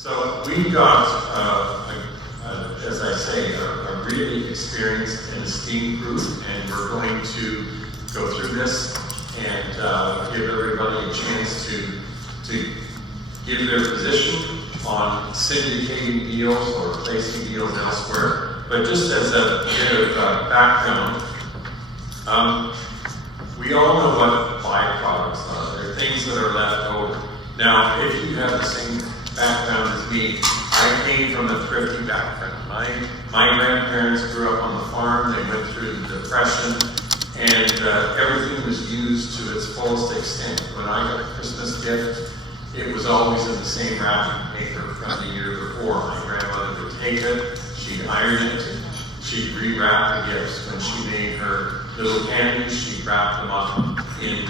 So we've got, as I say, a really experienced and esteemed group, and we're going to go through this and give everybody a chance to give their position on syndicating deals or placing deals elsewhere. But just as a bit of background, we all know what byproducts are. They're things that are left over. Now, if you have the same background as me, I came from a thrifty background. My grandparents grew up on the farm. They went through the Depression, and everything was used to its fullest extent. When I got a Christmas gift, it was always in the same wrapping paper from the year before. My grandmother would take it, she'd iron it, she'd rewrap the gifts. When she made her little candies, she'd wrap them up in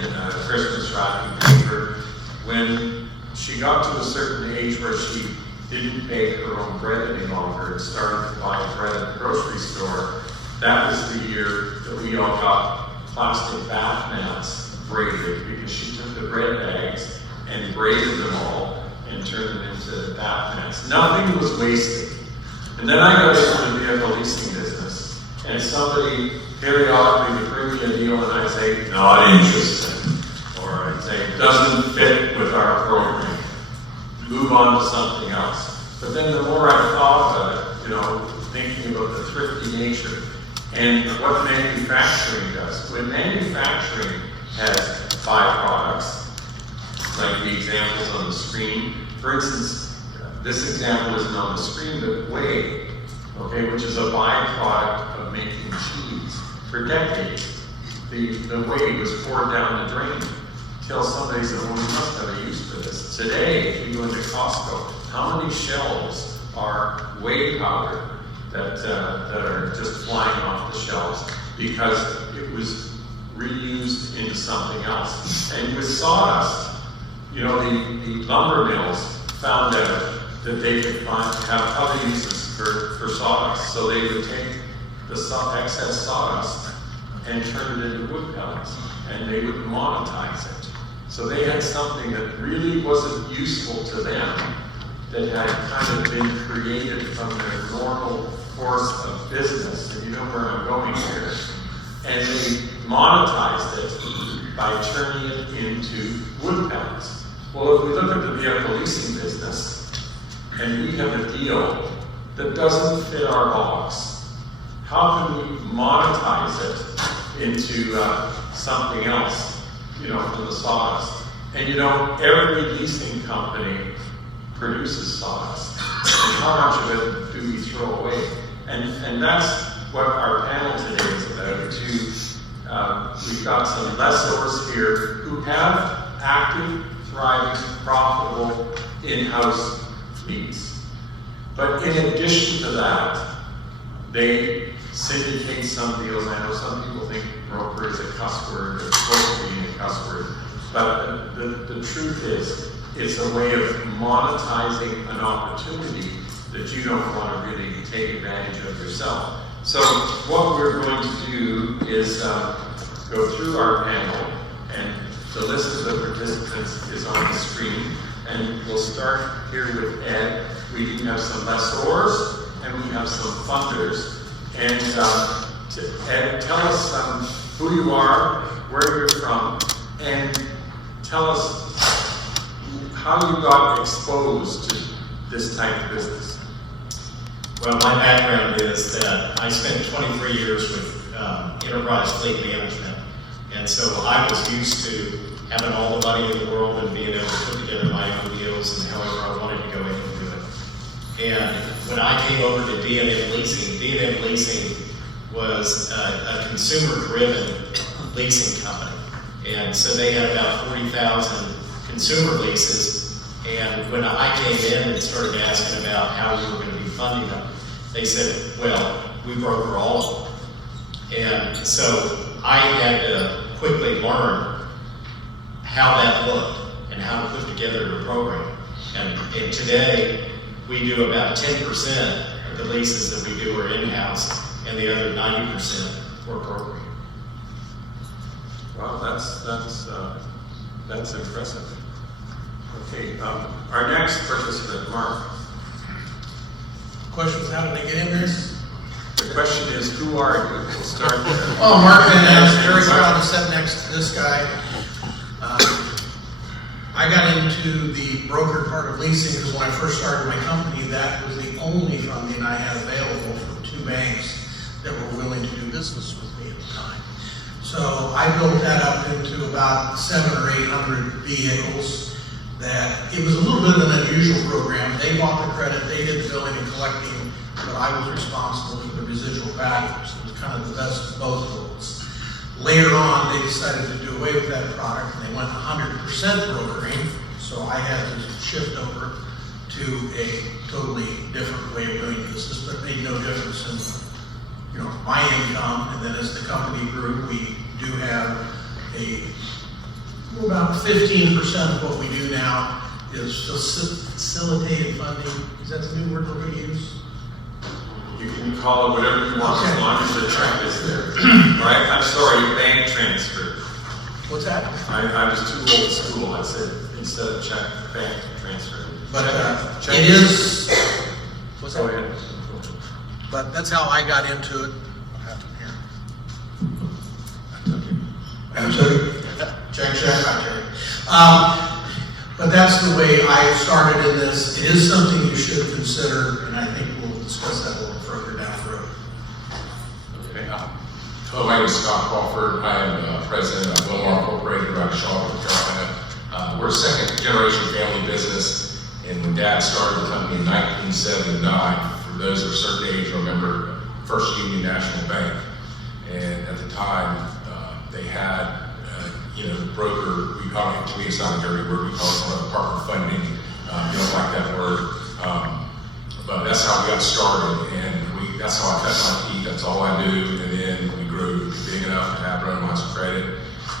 Christmas wrapping paper. When she got to a certain age where she didn't bake her own bread any longer and started to buy bread at the grocery store, that was the year that we all got plastic bath mats braided, because she took the bread bags and braided them all and turned them into bath mats. Nothing was wasted. And then I got into the vehicle leasing business, and somebody periodically would bring me a deal and I'd say, not interested. Or I'd say, doesn't fit with our program. Move on to something else. But then the more I thought about it, thinking about the thrifty nature and what manufacturing does. When manufacturing has byproducts, like the examples on the screen. For instance, this example isn't on the screen, but whey, which is a byproduct of making cheese. For decades, the whey was poured down the drain until somebody said, well, we must have a use for this. Today, if you go into Costco, how many shelves are whey powder that are just flying off the shelves because it was reused into something else? And with sawdust, the lumber mills found out that they could have other uses for sawdust. So they would take the excess sawdust and turn it into wood pellets, and they would monetize it. So they had something that really wasn't useful to them, that had kind of been created from their normal course of business. And you know where I'm going here. And they monetized it by turning it into wood pellets. Well, if we look at the vehicle leasing business, and we have a deal that doesn't fit our box, how can we monetize it into something else, for the sawdust? And every leasing company produces sawdust. And how much of it do we throw away? And that's what our panel today is about. We've got some lessors here who have active, thriving, profitable in-house fleets. But in addition to that, they syndicate some deals. I know some people think broker is a cuss word, or close to being a cuss word. But the truth is, it's a way of monetizing an opportunity that you don't want to really take advantage of yourself. So what we're going to do is go through our panel, and the list of the participants is on the screen. And we'll start here with Ed. We have some lessors, and we have some funders. And Ed, tell us who you are, where you're from, and tell us how you got exposed to this type of business. Well, my background is that I spent 23 years with enterprise fleet management. And so I was used to having all the money in the world and being able to put together my own deals and however I wanted to go in and do it. And when I came over to D&M Leasing was a consumer-driven leasing company. And so they had about 40,000 consumer leases. And when I came in and started asking about how we were going to be funding them, they said, well, we broker all of them. And so I had to quickly learn how that looked and how to put together a program. And today, we do about 10% of the leases that we do are in-house, and the other 90% we're brokering. Wow, that's impressive. Okay, our next participant, Mark. Questions, how did I get in this? The question is, who are you? We'll start there. Oh, Mark Van Ness, very proud to sit next to this guy. I got into the broker part of leasing because when I first started my company, that was the only funding I had available from 2 banks that were willing to do business with me at the time. So I built that up into about 700 or 800 vehicles. That it was a little bit of an unusual program. They bought the credit, they did the billing and collecting, but I was responsible for the residual values. It was kind of the best of both worlds. Later on, they decided to do away with that product, and they went 100% brokering, so I had to shift over to a totally different way of doing business, but it made no difference in my income. And then as the company grew, we do have about 15% of what we do now is facilitated funding. Is that the new word we're going to use? You can call it whatever you want, Okay. as long as the check is there. Right? I'm sorry, bank transfer. What's that? I was too old school. I said, instead of check, bank transfer. But Check. it is. What's Go that? ahead. But that's how I got into it. What happened here? I'm sorry. Check, I tell you. But that's the way I started in this. It is something you should consider, and I think we'll discuss that a little further down the road. Okay. Hello, my name is Scott Crawford. I am president of Wilmar Incorporated out of Charlotte, North Carolina. We're a second generation family business, and when Dad started the company in 1979, for those of a certain age remember First Union National Bank, and at the time they had broker, we call it, to me it's not a dirty word, we call it partner funding. You don't like that word, but that's how we got started, and that's how I cut my teeth, that's all I do, and then we grew big enough to have run lines of credit,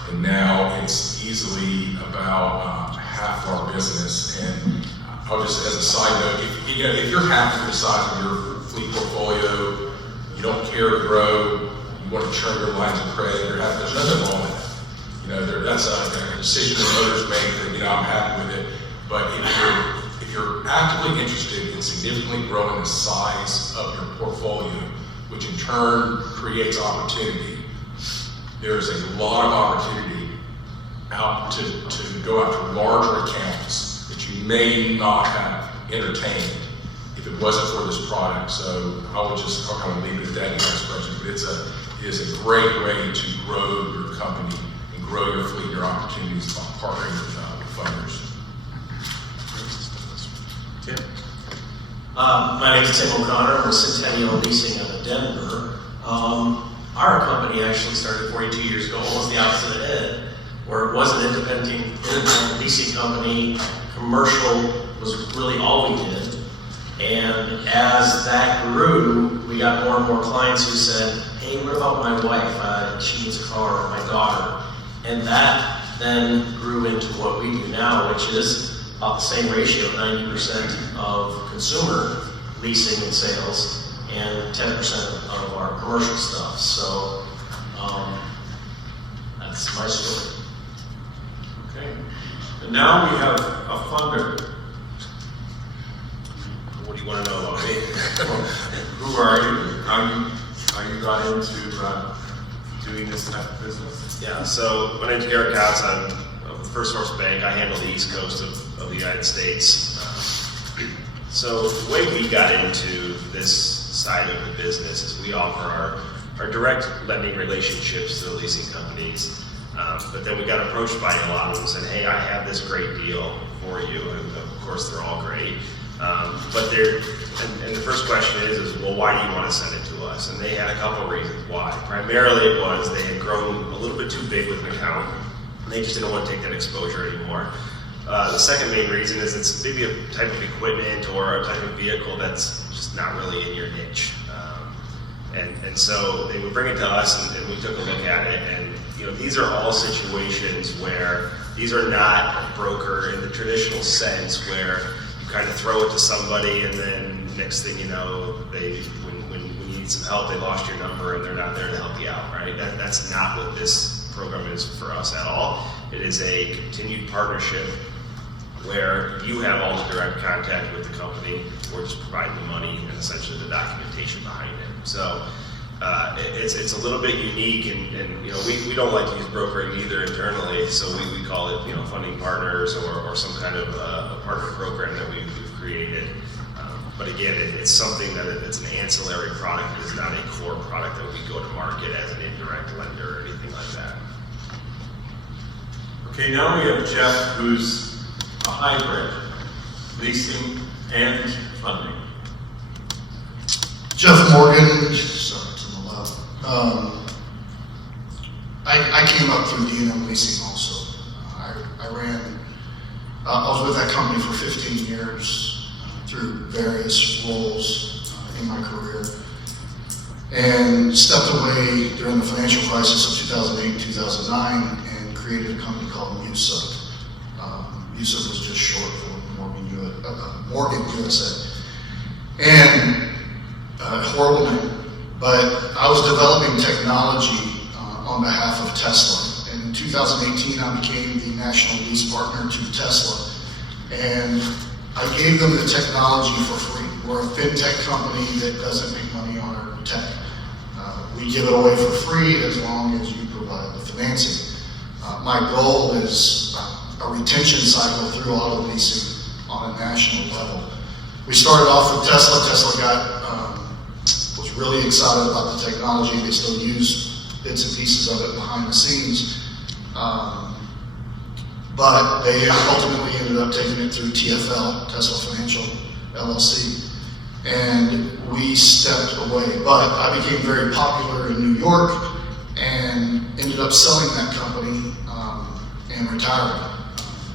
and now it's easily about half of our business. And I'll just, as a side note, if you're happy with the size of your fleet portfolio, you don't care to grow, you want to churn your lines of credit, there's nothing wrong with that. That's a decision that others make, that I'm happy with it. But if you're actively interested in significantly growing the size of your portfolio, which in turn creates opportunity, there's a lot of opportunity out to go after larger accounts that you may not have entertained if it wasn't for this product. So I'll kind of leave it at that expression. But it is a great way to grow your company and grow your fleet, your opportunities by partnering with funders. Tim? My name is Tim O'Connor. I'm with Centennial Leasing out of Denver. Our company actually started 42 years ago, almost the opposite of Ed, where it was an independent leasing company. Commercial was really all we did. And as that grew, we got more and more clients who said, hey, what about my wife? She needs a car, or my daughter. And that then grew into what we do now, which is about the same ratio, 90% of consumer leasing and sales, and 10% of our commercial stuff. So that's my story. Okay. And now we have a funder. What do you want to know about me? Who are you? How you got into doing this type of business? Yeah, so my name's Garrett Katz. I'm with First Source Bank. I handle the East Coast of the United States. So the way we got into this side of the business is we offer our direct lending relationships to the leasing companies. But then we got approached by a lot of them and said, hey, I have this great deal for you. And of course, they're all great. But and the first question is, well, why do you want to send it to us? And they had a couple of reasons why. Primarily it was they had grown a little bit too big with an account, and they just didn't want to take that exposure anymore. The second main reason is it's maybe a type of equipment or a type of vehicle that's just not really in your niche. And so they would bring it to us, and we took a look at it, and these are all situations where these are not a broker in the traditional sense where kind of throw it to somebody, and then next thing you know, when you need some help, they lost your number and they're not there to help you out, right? That's not what this program is for us at all. It is a continued partnership where you have all the direct contact with the company. We're just providing the money and essentially the documentation behind it. So it's a little bit unique, and you know, we don't like to use brokering either internally, so we call it, you know, funding partners or some kind of a partner program that we've created. But again, it's something that it's an ancillary product. It's not a core product that we go to market as an indirect lender or anything like that. Okay, now we have Jeff, who's a hybrid, leasing and funding. Jeff Morgan, sorry, to the left. I came up through D&M Leasing also. I was with that company for 15 years through various roles in my career, and stepped away during the financial crisis of 2008 and 2009 and created a company called MUSA. MUSA was just short for Morgan USA. And horrible name, but I was developing technology on behalf of Tesla. In 2018, I became the national lease partner to Tesla, and I gave them the technology for free. We're a fintech company that doesn't make money on our tech. We give it away for free as long as you provide the financing. My goal is a retention cycle through auto leasing on a national level. We started off with Tesla. Tesla was really excited about the technology. They still use bits and pieces of it behind the scenes. But they ultimately ended up taking it through TFL, Tesla Financial LLC, and we stepped away. But I became very popular in New York and ended up selling that company and retiring.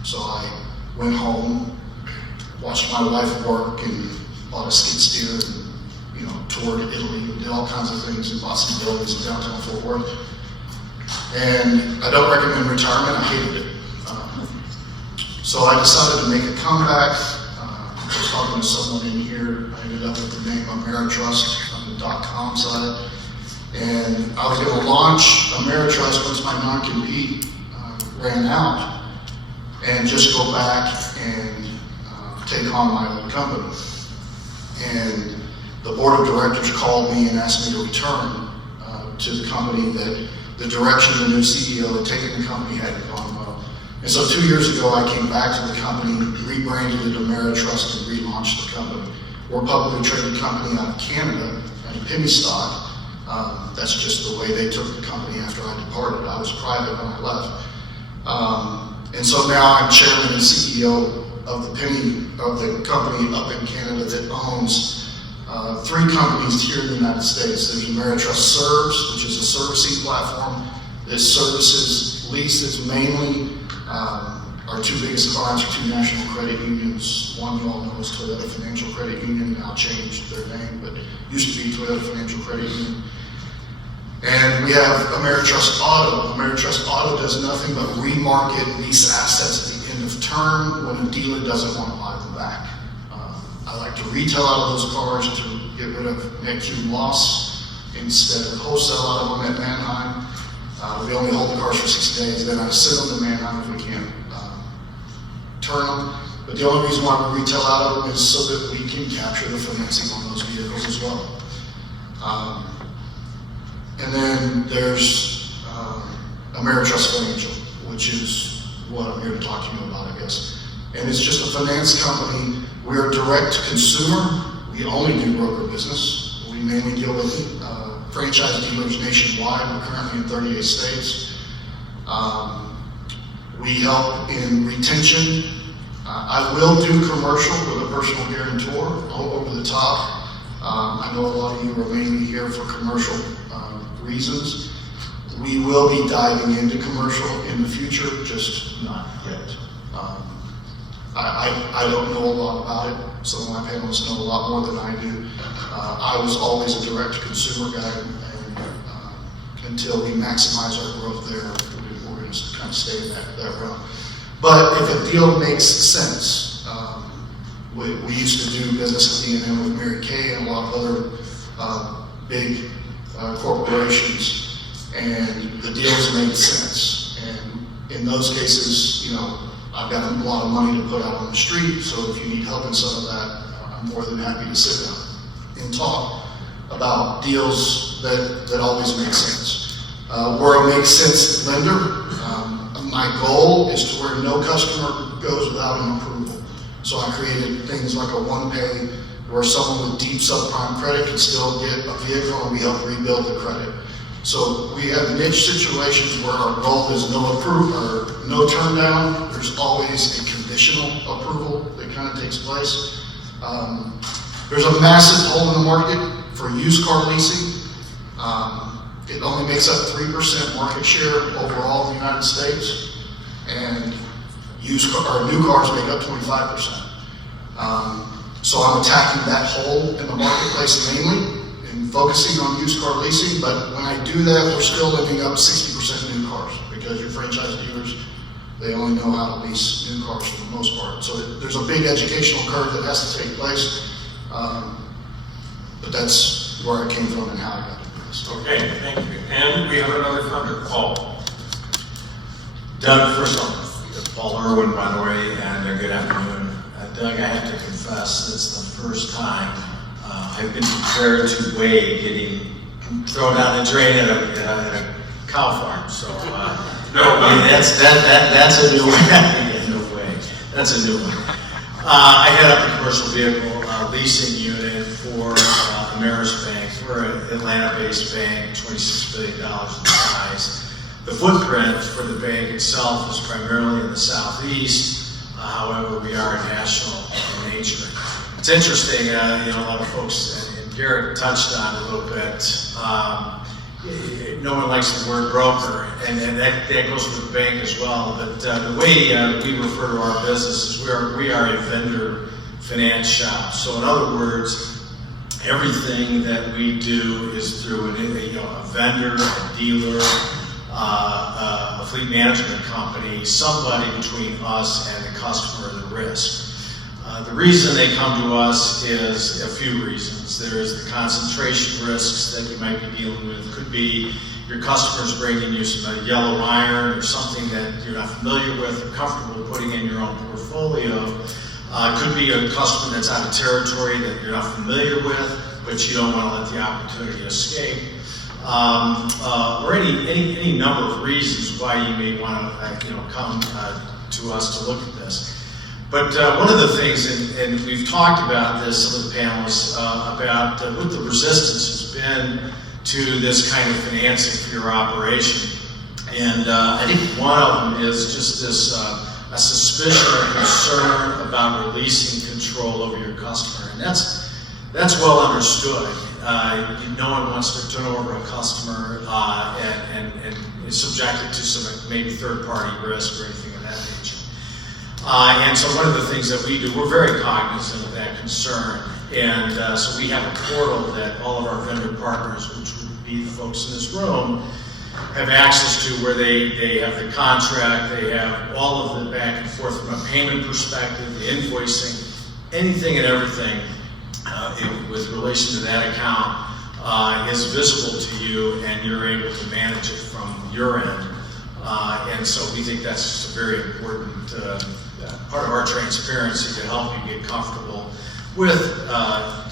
So I went home, watched my wife work, and bought a skid steer, and, you know, toured Italy, and did all kinds of things, and bought some buildings in downtown Fort Worth. And I don't recommend retirement. I hated it. So I decided to make a comeback. I was talking to someone in here. I ended up with the name Ameritrust on the .com side. And I was going to launch Ameritrust once my non-compete ran out, and just go back and take on my own company. And the board of directors called me and asked me to return to the company, that the direction the new CEO had taken the company hadn't gone well. And so 2 years ago, I came back to the company, rebranded it Ameritrust, and relaunched the company. We're a publicly traded company out of Canada, and a penny stock. That's just the way they took the company after I departed. I was private when I left. And so now I'm chairman and CEO of the company up in Canada that owns 3 companies here in the United States. There's Ameritrust Serves, which is a servicing platform that services leases mainly. Our 2 biggest clients are 2 national credit unions. One you all know is Toyota Financial Credit Union, now changed their name, but used to be Toyota Financial Credit Union. And we have Ameritrust Auto. Ameritrust Auto does nothing but remarket lease assets at the end of term when a dealer doesn't want to buy them back. I like to retail out of those cars to get rid of net cube loss instead of wholesale out of them at Manheim. We only hold the cars for 60 days, then I send them to Manheim if we can't turn them. But the only reason why we retail out of them is so that we can capture the financing on those vehicles as well. And then there's Ameritrust Financial, which is what I'm here to talk to you about, I guess. And it's just a finance company. We're direct to consumer. We only do broker business. We mainly deal with franchise dealers nationwide. We're currently in 38 states. We help in retention. I will do commercial with a personal guarantor over the top. I know a lot of you are mainly here for commercial reasons. We will be diving into commercial in the future, just not yet. I don't know a lot about it. Some of my panelists know a lot more than I do. I was always a direct consumer guy, and until we maximize our growth there, we're going to kind of stay in that realm. But if a deal makes sense, we used to do business at D&M with Mary Kay and a lot of other big corporations, and the deals made sense. And in those cases, you know, I've got a lot of money to put out on the street, so if you need help in some of that, I'm more than happy to sit down and talk about deals that always make sense. We're a make sense lender. My goal is to where no customer goes without an approval. So I created things like a one pay where someone with deep subprime credit can still get a vehicle and we help rebuild the credit. So we have niche situations where our goal is no approval or no turn down. There's always a conditional approval that kind of takes place. There's a massive hole in the market for used car leasing. It only makes up 3% market share overall in the United States, and new cars make up 25%. So I'm attacking that hole in the marketplace mainly and focusing on used car leasing. But when I do that, we're still ending up 60% new cars because your franchise dealers, they only know how to lease new cars for the most part. So there's a big educational curve that has to take place. But that's where I came from and how I got to this. Okay, thank you. And we have another funder, Paul. Doug, first of all, Paul Irwin, by the way, and good afternoon. Doug, I have to confess, it's the first time I've been prepared to weigh getting thrown down the drain at a cow farm. So, that's a new one. No way. That's a new one. I head up the commercial vehicle leasing unit for Ameris Bank. We're an Atlanta-based bank, $26 billion in size. The footprint for the bank itself is primarily in the southeast. However, we are national in nature. It's interesting, a lot of folks, and Garrett touched on it a little bit. No one likes the word broker, and that goes with the bank as well. But the way we refer to our business is we are a vendor finance shop. So in other words, everything that we do is through a vendor, a dealer, a fleet management company, somebody between us and the customer, the risk. The reason they come to us is a few reasons. There is the concentration risks that you might be dealing with. Could be your customers bringing you some yellow iron or something that you're not familiar with or comfortable putting in your own portfolio. Could be a customer that's out of territory that you're not familiar with, but you don't want to let the opportunity escape. Or any number of reasons why you may want to come to us to look at this. But one of the things, and we've talked about this, some of the panelists, about what the resistance has been to this kind of financing for your operation. And I think one of them is just this a suspicion or concern about releasing control over your customer. And that's well understood. No one wants to turn over a customer and is subjected to some maybe third-party risk or anything of that nature. And so one of the things that we do, we're very cognizant of that concern. And so we have a portal that all of our vendor partners, which would be the folks in this room, have access to, where they have the contract, they have all of the back and forth from a payment perspective, the invoicing, anything and everything with relation to that account is visible to you, and you're able to manage it from your end. And so we think that's just a very important part of our transparency to help you get comfortable with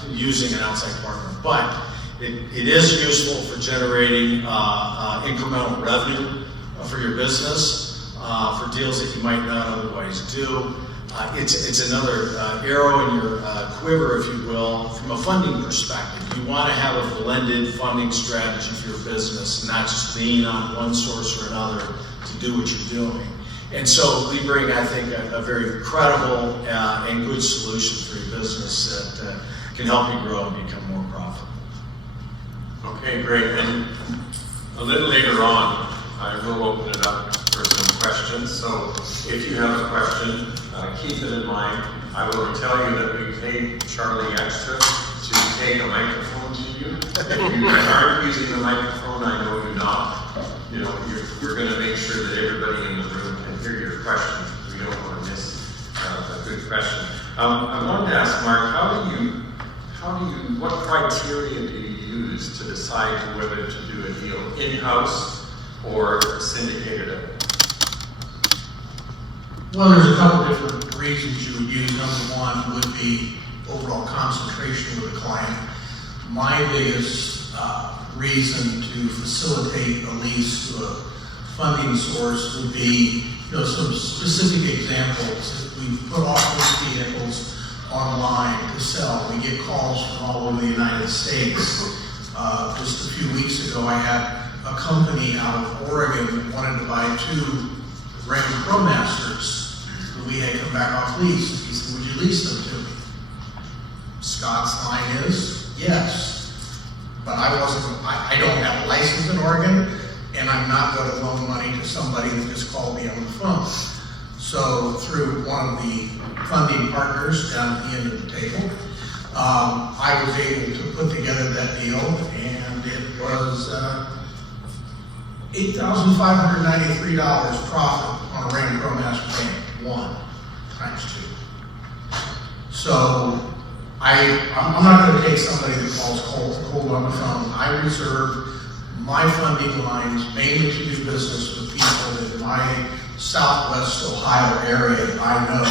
using an outside partner. But it is useful for generating incremental revenue for your business, for deals that you might not otherwise do. It's another arrow in your quiver, if you will, from a funding perspective. You want to have a blended funding strategy for your business, and not just lean on one source or another to do what you're doing. And so we bring, I think, a very credible and good solution for your business that can help you grow and become more profitable. Okay, great. And a little later on, I will open it up for some questions. So if you have a question, keep it in mind. I will tell you that we paid Charlie extra to take a microphone to you. If you aren't using the microphone, I know you're not. You're going to make sure that everybody in the room can hear your question. We don't want to miss a good question. I wanted to ask Mark, what criteria do you use to decide whether to do a deal in-house or syndicated out? Well, there's a couple different reasons you would use. Number one would be overall concentration with the client. My biggest reason to facilitate a lease to a funding source would be, some specific examples. If we put off-lease vehicles online to sell, we get calls from all over the United States. Just a few weeks ago, I had a company out of Oregon that wanted to buy 2 Ram ProMasters that we had come back off lease. He said, would you lease them to me? Scott's line is, yes. But I don't have a license in Oregon, and I'm not going to loan money to somebody that just called me on the phone. So through one of the funding partners down at the end of the table, I was able to put together that deal, and it was $8,593 profit on a Ram ProMaster bank, 1 times 2. So I'm not going to take somebody that calls cold on the phone. I reserve my funding lines mainly to do business with people in my Southwest Ohio area that I know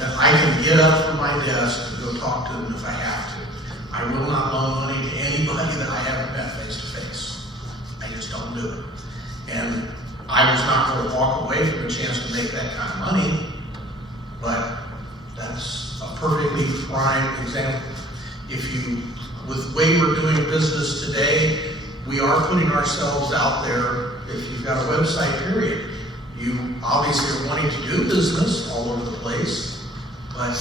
that I can get up from my desk and go talk to them if I have to. I will not loan money to anybody that I haven't met face to face. I just don't do it. And I was not going to walk away from a chance to make that kind of money, but that's a perfectly prime example. With the way we're doing business today, we are putting ourselves out there. If you've got a website, period, you obviously are wanting to do business all over the place, but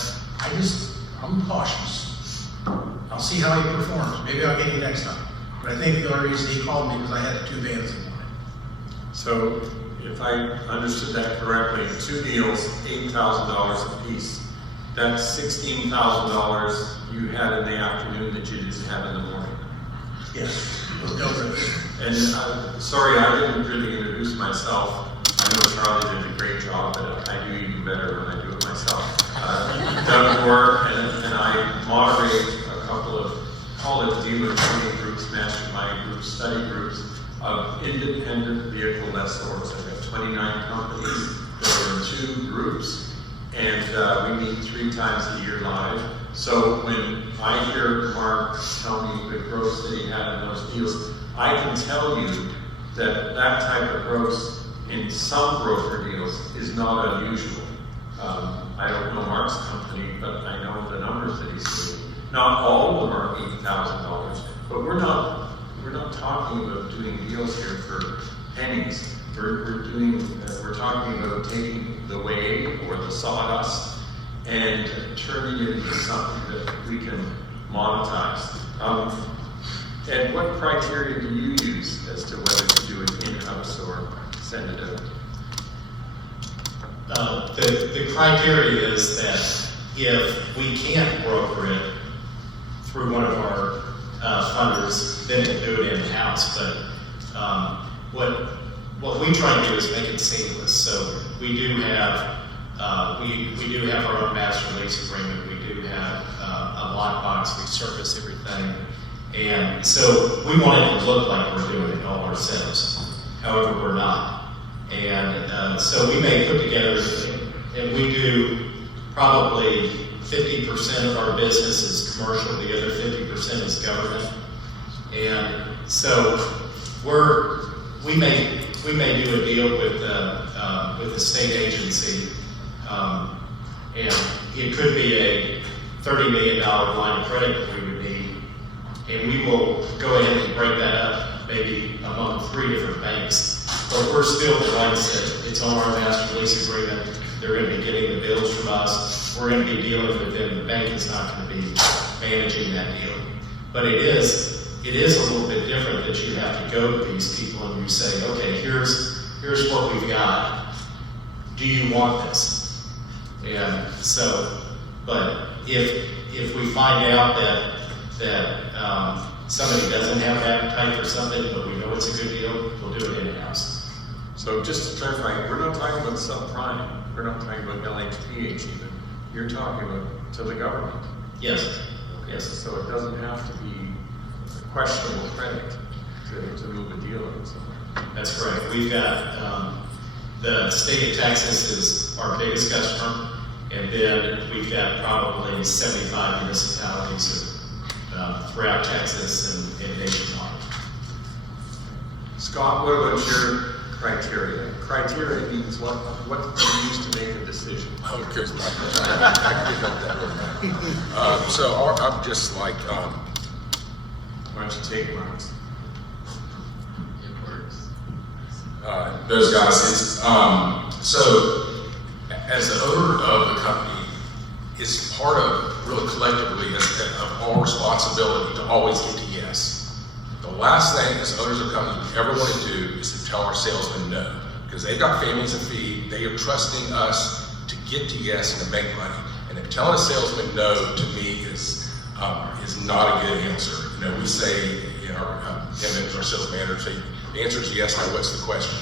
I'm cautious. I'll see how he performs. Maybe I'll get him next time. But I think the only reason he called me was I had 2 vans in mind. So if I understood that correctly, 2 deals, $8,000 a piece. That's $16,000 you had in the afternoon that you didn't have in the morning. Yes, with no risk. And sorry, I didn't really introduce myself. I know Charlie did a great job, but I do even better when I do it myself. Doug Moore, and I moderate a couple of, call it dealer training groups, mastermind groups, study groups of independent vehicle lessors. I've got 29 companies that are in 2 groups. And we meet 3 times a year live. So when I hear Mark tell me the gross that he had in those deals, I can tell you that that type of gross in some broker deals is not unusual. I don't know Mark's company, but I know the numbers that he's doing. Not all of them are $8,000, but we're not talking about doing deals here for pennies. We're talking about taking the wave or the sawdust and turning it into something that we can monetize. And what criteria do you use as to whether to do it in-house or send it out? The criteria is that if we can't broker it through one of our funders, then we'll do it in-house. But what we try to do is make it seamless. So we do have our own master lease agreement. We do have a lockbox. We service everything, and so we want it to look like we're doing it all ourselves. However, we're not, and so we may put together, and we do probably 50% of our business is commercial. The other 50% is government, and so we may do a deal with a state agency, and it could be a $30 million line of credit that we would need, and we will go ahead and break that up maybe among 3 different banks. But we're still the ones that it's on our master lease agreement. They're going to be getting the bills from us. We're going to be dealing with them. The bank is not going to be managing that deal. But it is a little bit different that you have to go to these people and you say, okay, here's what we've got. Do you want this? And so, but if we find out that somebody doesn't have an appetite for something, but we know it's a good deal, we'll do it in-house. So just to clarify, we're not talking about subprime. We're not talking about LHPH even. You're talking about to the government. Yes. Yes. So it doesn't have to be questionable credit to move a deal in somewhere. That's correct. We've got, The state of Texas is our biggest customer, and then we've got probably 75 municipalities throughout Texas and nationwide. Scott, what about your criteria? Criteria means what do you use to make a decision? Okay, so I'm just like, Why don't you take mine? those guys, so as the owner of the company, it's part of really collectively of our responsibility to always get to yes. The last thing as owners of a company we ever want to do is to tell our salesmen no, because they've got families to feed. They are trusting us to get to yes and to make money. And if telling a salesman no to me is not a good answer. You know, we say, our sales manager say, the answer is yes. Now what's the question?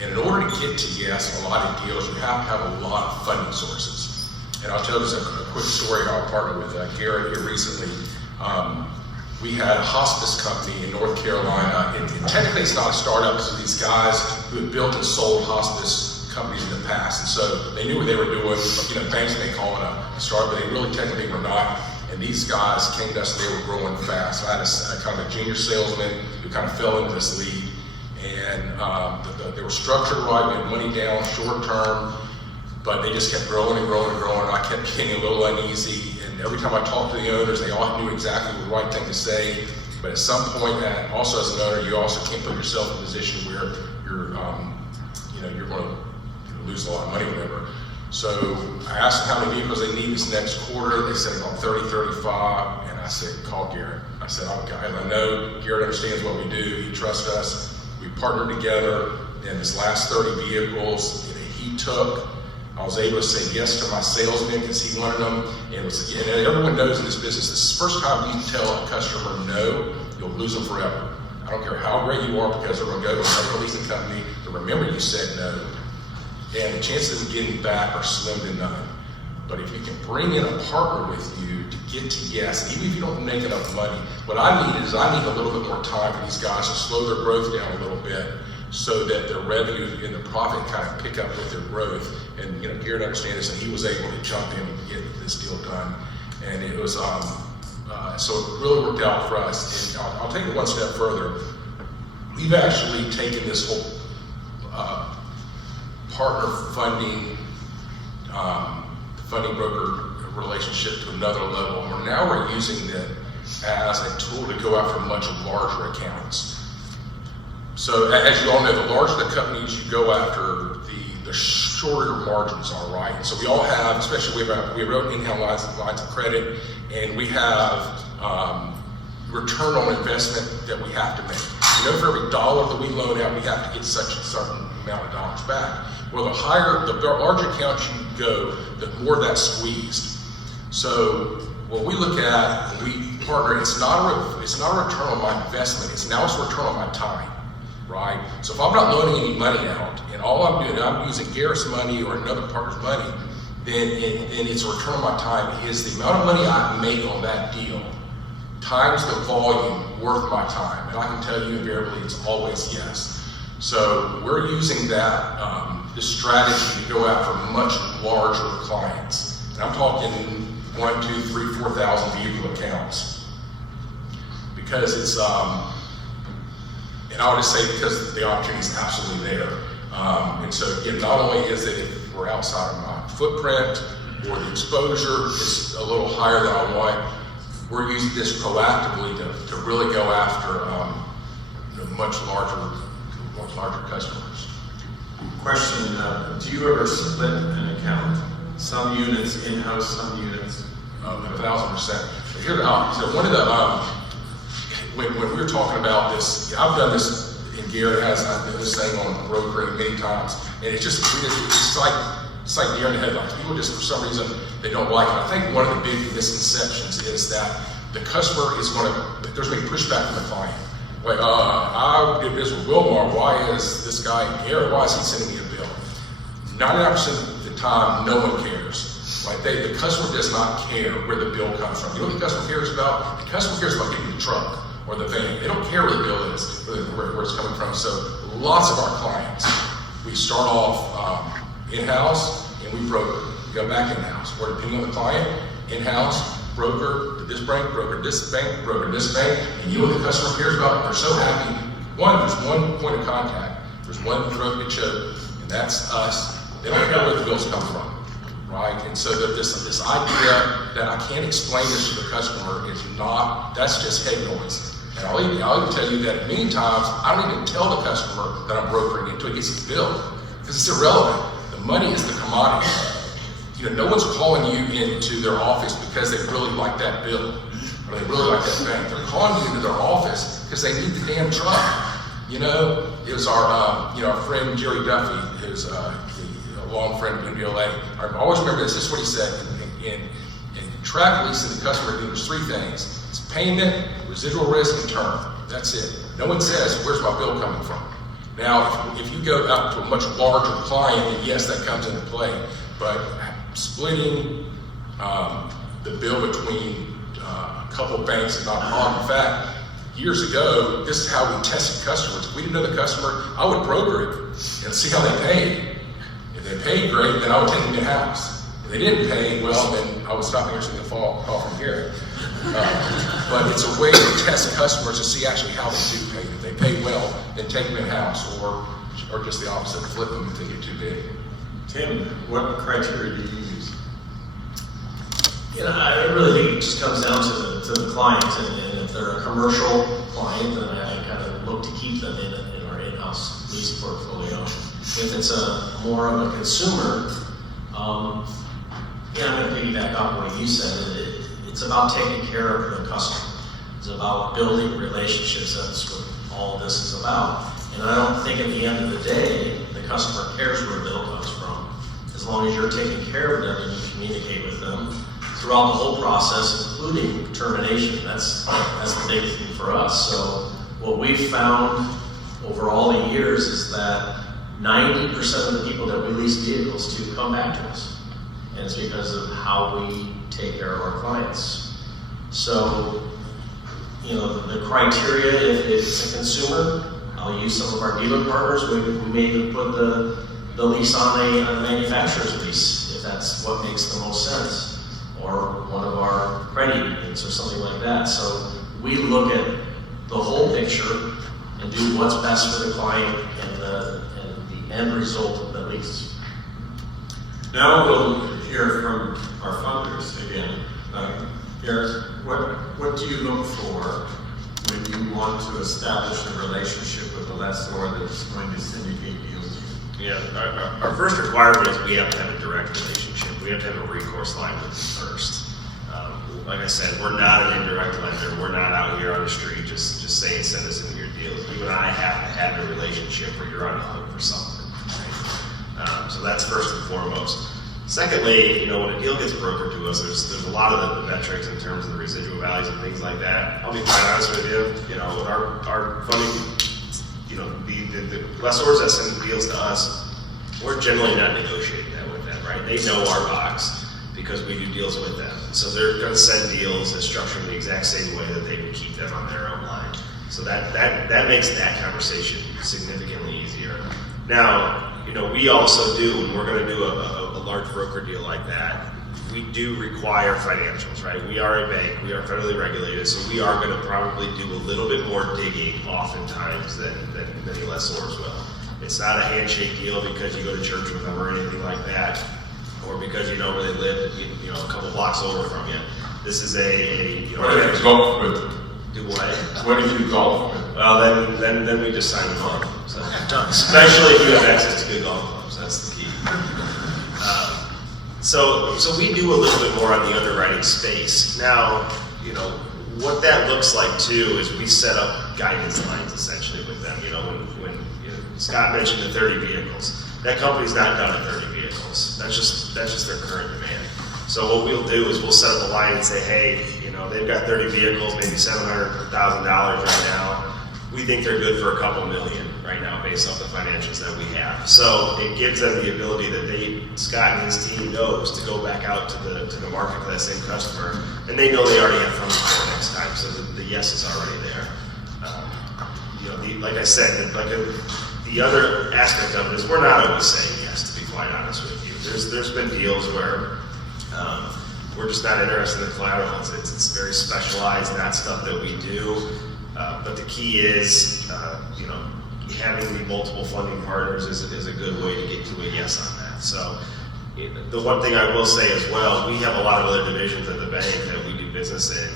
And in order to get to yes on a lot of deals, you have to have a lot of funding sources. And I'll tell you a quick story. I partnered with Garrett here recently. We had a hospice company in North Carolina, and technically it's not a startup, so these guys who had built and sold hospice companies in the past, and so they knew what they were doing. Banks may call it a startup, but they really technically were not. And these guys came to us and they were growing fast. So I had a kind of a junior salesman who kind of fell into this lead, and they were structured right. We had money down short term, but they just kept growing and growing and growing. I kept getting a little uneasy, and every time I talked to the owners, they all knew exactly the right thing to say. But at some point, also as an owner, you also can't put yourself in a position where you're going to lose a lot of money, or whatever. So I asked them how many vehicles they need this next quarter. They said about 30, 35, and I said, call Garrett. I said, I know Garrett understands what we do. He trusts us. We partnered together, and this last 30 vehicles he took, I was able to say yes to my salesman because he wanted them. And everyone knows in this business, this is the first time you tell a customer no, you'll lose them forever. I don't care how great you are, because they're going to go to another leasing company to remember you said no. And the chances of getting back are slim to none. But if you can bring in a partner with you to get to yes, even if you don't make enough money, what I need a little bit more time for these guys to slow their growth down a little bit, so that their revenue and their profit kind of pick up with their growth. And Garrett understands this, and he was able to jump in and get this deal done. And it was so it really worked out for us. And I'll take it one step further. We've actually taken this whole partner funding broker relationship to another level. And now we're using it as a tool to go after much larger accounts. So as you all know, the larger the companies you go after, the shorter margins are, right? So we all have, especially we have in-house lines of credit, and we have return on investment that we have to make. For every dollar that we loan out, we have to get such a certain amount of dollars back. Well, the larger accounts you go, the more that's squeezed. So what we look at when we partner, it's not a return on my investment. It's a return on my time, right? So if I'm not loaning any money out, and all I'm doing, I'm using Garrett's money or another partner's money, then it's a return on my time. Is the amount of money I make on that deal times the volume worth my time? And I can tell you invariably it's always yes. So we're using that this strategy to go after much larger clients. And I'm talking 1, 2, 3, 4,000 vehicle accounts. Because it's, and I would just say because the opportunity is absolutely there. And so again, not only is it if we're outside of my footprint or the exposure is a little higher than I want, we're using this proactively to really go after much larger customers. Question, do you ever split an account? Some units in-house, some units? 1,000%. Here, so one of the, when we were talking about this, I've done this, and Garrett has, I've done this thing on brokering many times, and it's like deer in the headlights. People just, for some reason, they don't like it. I think one of the big misconceptions is that the customer is there's going to be pushback from the client. Like, I did business with Wilmar, why is this guy, Garrett, why is he sending me a bill? 99% of the time, no one cares. Right? The customer does not care where the bill comes from. You know what the customer cares about? The customer cares about getting the truck or the van. They don't care where the bill is, where it's coming from. So lots of our clients, we start off in-house and we broker. We go back in-house. Or depending on the client, in-house, broker to this bank, broker this bank, broker this bank, and you know what the customer cares about? They're so happy. One, there's one point of contact. There's one throat to choke, and that's us. They don't care where the bills come from, right? And so that this idea that I can't explain this to the customer is not, that's just head noise. And I'll even tell you that many times, I don't even tell the customer that I'm brokering until he gets his bill, because it's irrelevant. The money is the commodity. You know, no one's calling you into their office because they really like that bill, or they really like that bank. They're calling you into their office because they need the damn truck. You know, it was our, our friend Jerry Duffy, who's a long friend of NVLA. I always remember this is what he said. In track leasing, the customer, there's three things. It's payment, residual risk, and term. That's it. No one says, where's my bill coming from? Now, if you go out to a much larger client, then yes, that comes into play. But splitting the bill between a couple banks is not a problem. In fact, years ago, this is how we tested customers. If we didn't know the customer, I would broker it and see how they paid. If they paid great, then I would take them in-house. If they didn't pay, well, then I would stop answering the call from here. But it's a way to test customers to see actually how they do pay. If they pay well, then take them in-house, or just the opposite, flip them if they get too big. Tim, what criteria do you use? You know, I really think it just comes down to the client, and if they're a commercial client, then I kind of look to keep them in our in-house lease portfolio. If it's more of a consumer, I'm going to piggyback off what you said. It's about taking care of the customer. It's about building relationships. That's what all of this is about. And I don't think at the end of the day, the customer cares where the bill comes from. As long as you're taking care of them and you communicate with them throughout the whole process, including termination. That's the big thing for us. So what we've found over all the years is that 90% of the people that we lease vehicles to come back to us. And it's because of how we take care of our clients. So, you know, the criteria, if it's a consumer, I'll use some of our dealer partners. We may even put the lease on a manufacturer's lease, if that's what makes the most sense. Or one of our credit unions or something like that. So we look at the whole picture and do what's best for the client and the end result of the lease. Now we'll hear from our funders again. Eric, what do you look for when you want to establish a relationship with a lessor that's going to syndicate deals to you? Yeah, our first requirement is we have to have a direct relationship. We have to have a recourse line with them first. Like I said, we're not an indirect lender. We're not out here on the street just saying send us into your deals. You and I have to have a relationship where you're on the hook for something. Right? So that's first and foremost. Secondly, you know, when a deal gets brokered to us, there's a lot of the metrics in terms of the residual values and things like that. I'll be quite honest with you. You know, with our funding, you know, the lessors that send deals to us, we're generally not negotiating that with them, right? They know our box because we do deals with them. So they're going to send deals and structure them the exact same way that they would keep them on their own line. So that makes that conversation significantly easier. Now, you know, we also do, when we're going to do a large broker deal like that, we do require financials, right? We are a bank, we are federally regulated, so we are going to probably do a little bit more digging oftentimes than many lessors will. It's not a handshake deal because you go to church with them or anything like that, or because you know where they live, you know, a couple blocks over from you. This is you know, What if you golf with them? do what? What if you golf with them? Well, then we just sign them up. So, especially if you have access to good golf clubs, that's the key. So we do a little bit more on the underwriting space. Now, you know, what that looks like too is we set up guidance lines essentially with them. You know, when you know, Scott mentioned the 30 vehicles, that company's not done at 30 vehicles. That's just their current demand. So what we'll do is we'll set up a line and say, hey, you know, they've got 30 vehicles, maybe $700,000 right now. We think they're good for a couple million right now based off the financials that we have. So it gives them the ability that Scott and his team knows to go back out to the market for that same customer, and they know they already have funding for next time, so the yes is already there. You know, like I said, the The other aspect of it is we're not always saying yes, to be quite honest with you. There's been deals where we're just not interested in the collateral. It's very specialized, that stuff that we do. But the key is, having the multiple funding partners is a good way to get to a yes on that. So the one thing I will say as well, we have a lot of other divisions at the bank that we do business in,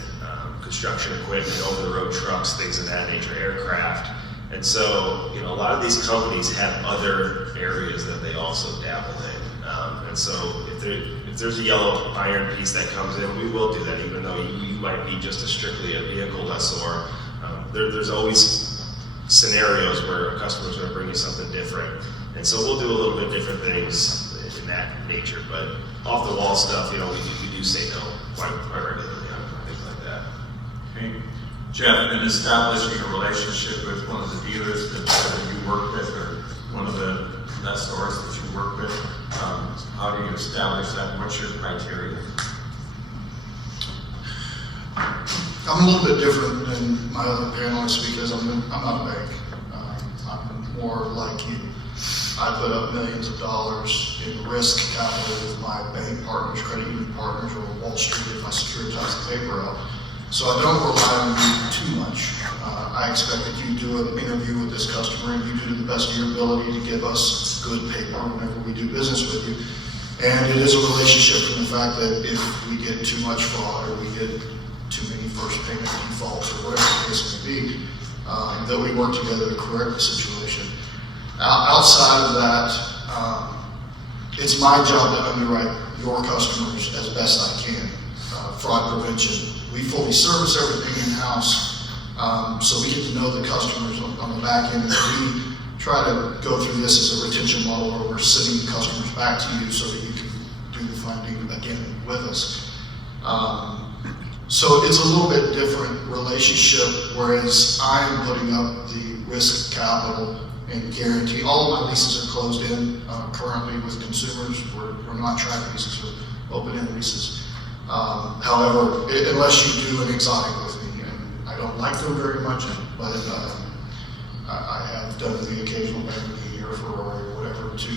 construction equipment, over-the-road trucks, things of that nature, aircraft. And so, a lot of these companies have other areas that they also dabble in. And so if there's a yellow iron piece that comes in, we will do that, even though you might be just strictly a vehicle lessor. There's always scenarios where a customer's going to bring you something different. And so we'll do a little bit different things in that nature. But off the wall stuff, we do say no quite regularly on things like that. Okay. Jeff, in establishing a relationship with one of the dealers that you work with, or one of the lessors that you work with, how do you establish that? What's your criteria? I'm a little bit different than my other panelists because I'm not a bank. I'm more like you. I put up millions of dollars in risk capital with my bank partners, credit union partners, or Wall Street if I securitize the paper out. So I don't rely on you too much. I expect that you do an interview with this customer and you do to the best of your ability to give us good paper whenever we do business with you. And it is a relationship from the fact that if we get too much fraud or we get too many first payment defaults or whatever the case may be, that we work together to correct the situation. Outside of that, it's my job to underwrite your customers as best I can. Fraud prevention. We fully service everything in-house, so we get to know the customers on the back end. And we try to go through this as a retention model where we're sending the customers back to you so that you can do the funding again with us. So it's a little bit different relationship, whereas I'm putting up the risk capital and guarantee. All of my leases are closed in currently with consumers. We're not track leases, we're open-end leases. However, unless you do an exotic with me, and I don't like them very much, but I have done the occasional Lamborghini or Ferrari or whatever to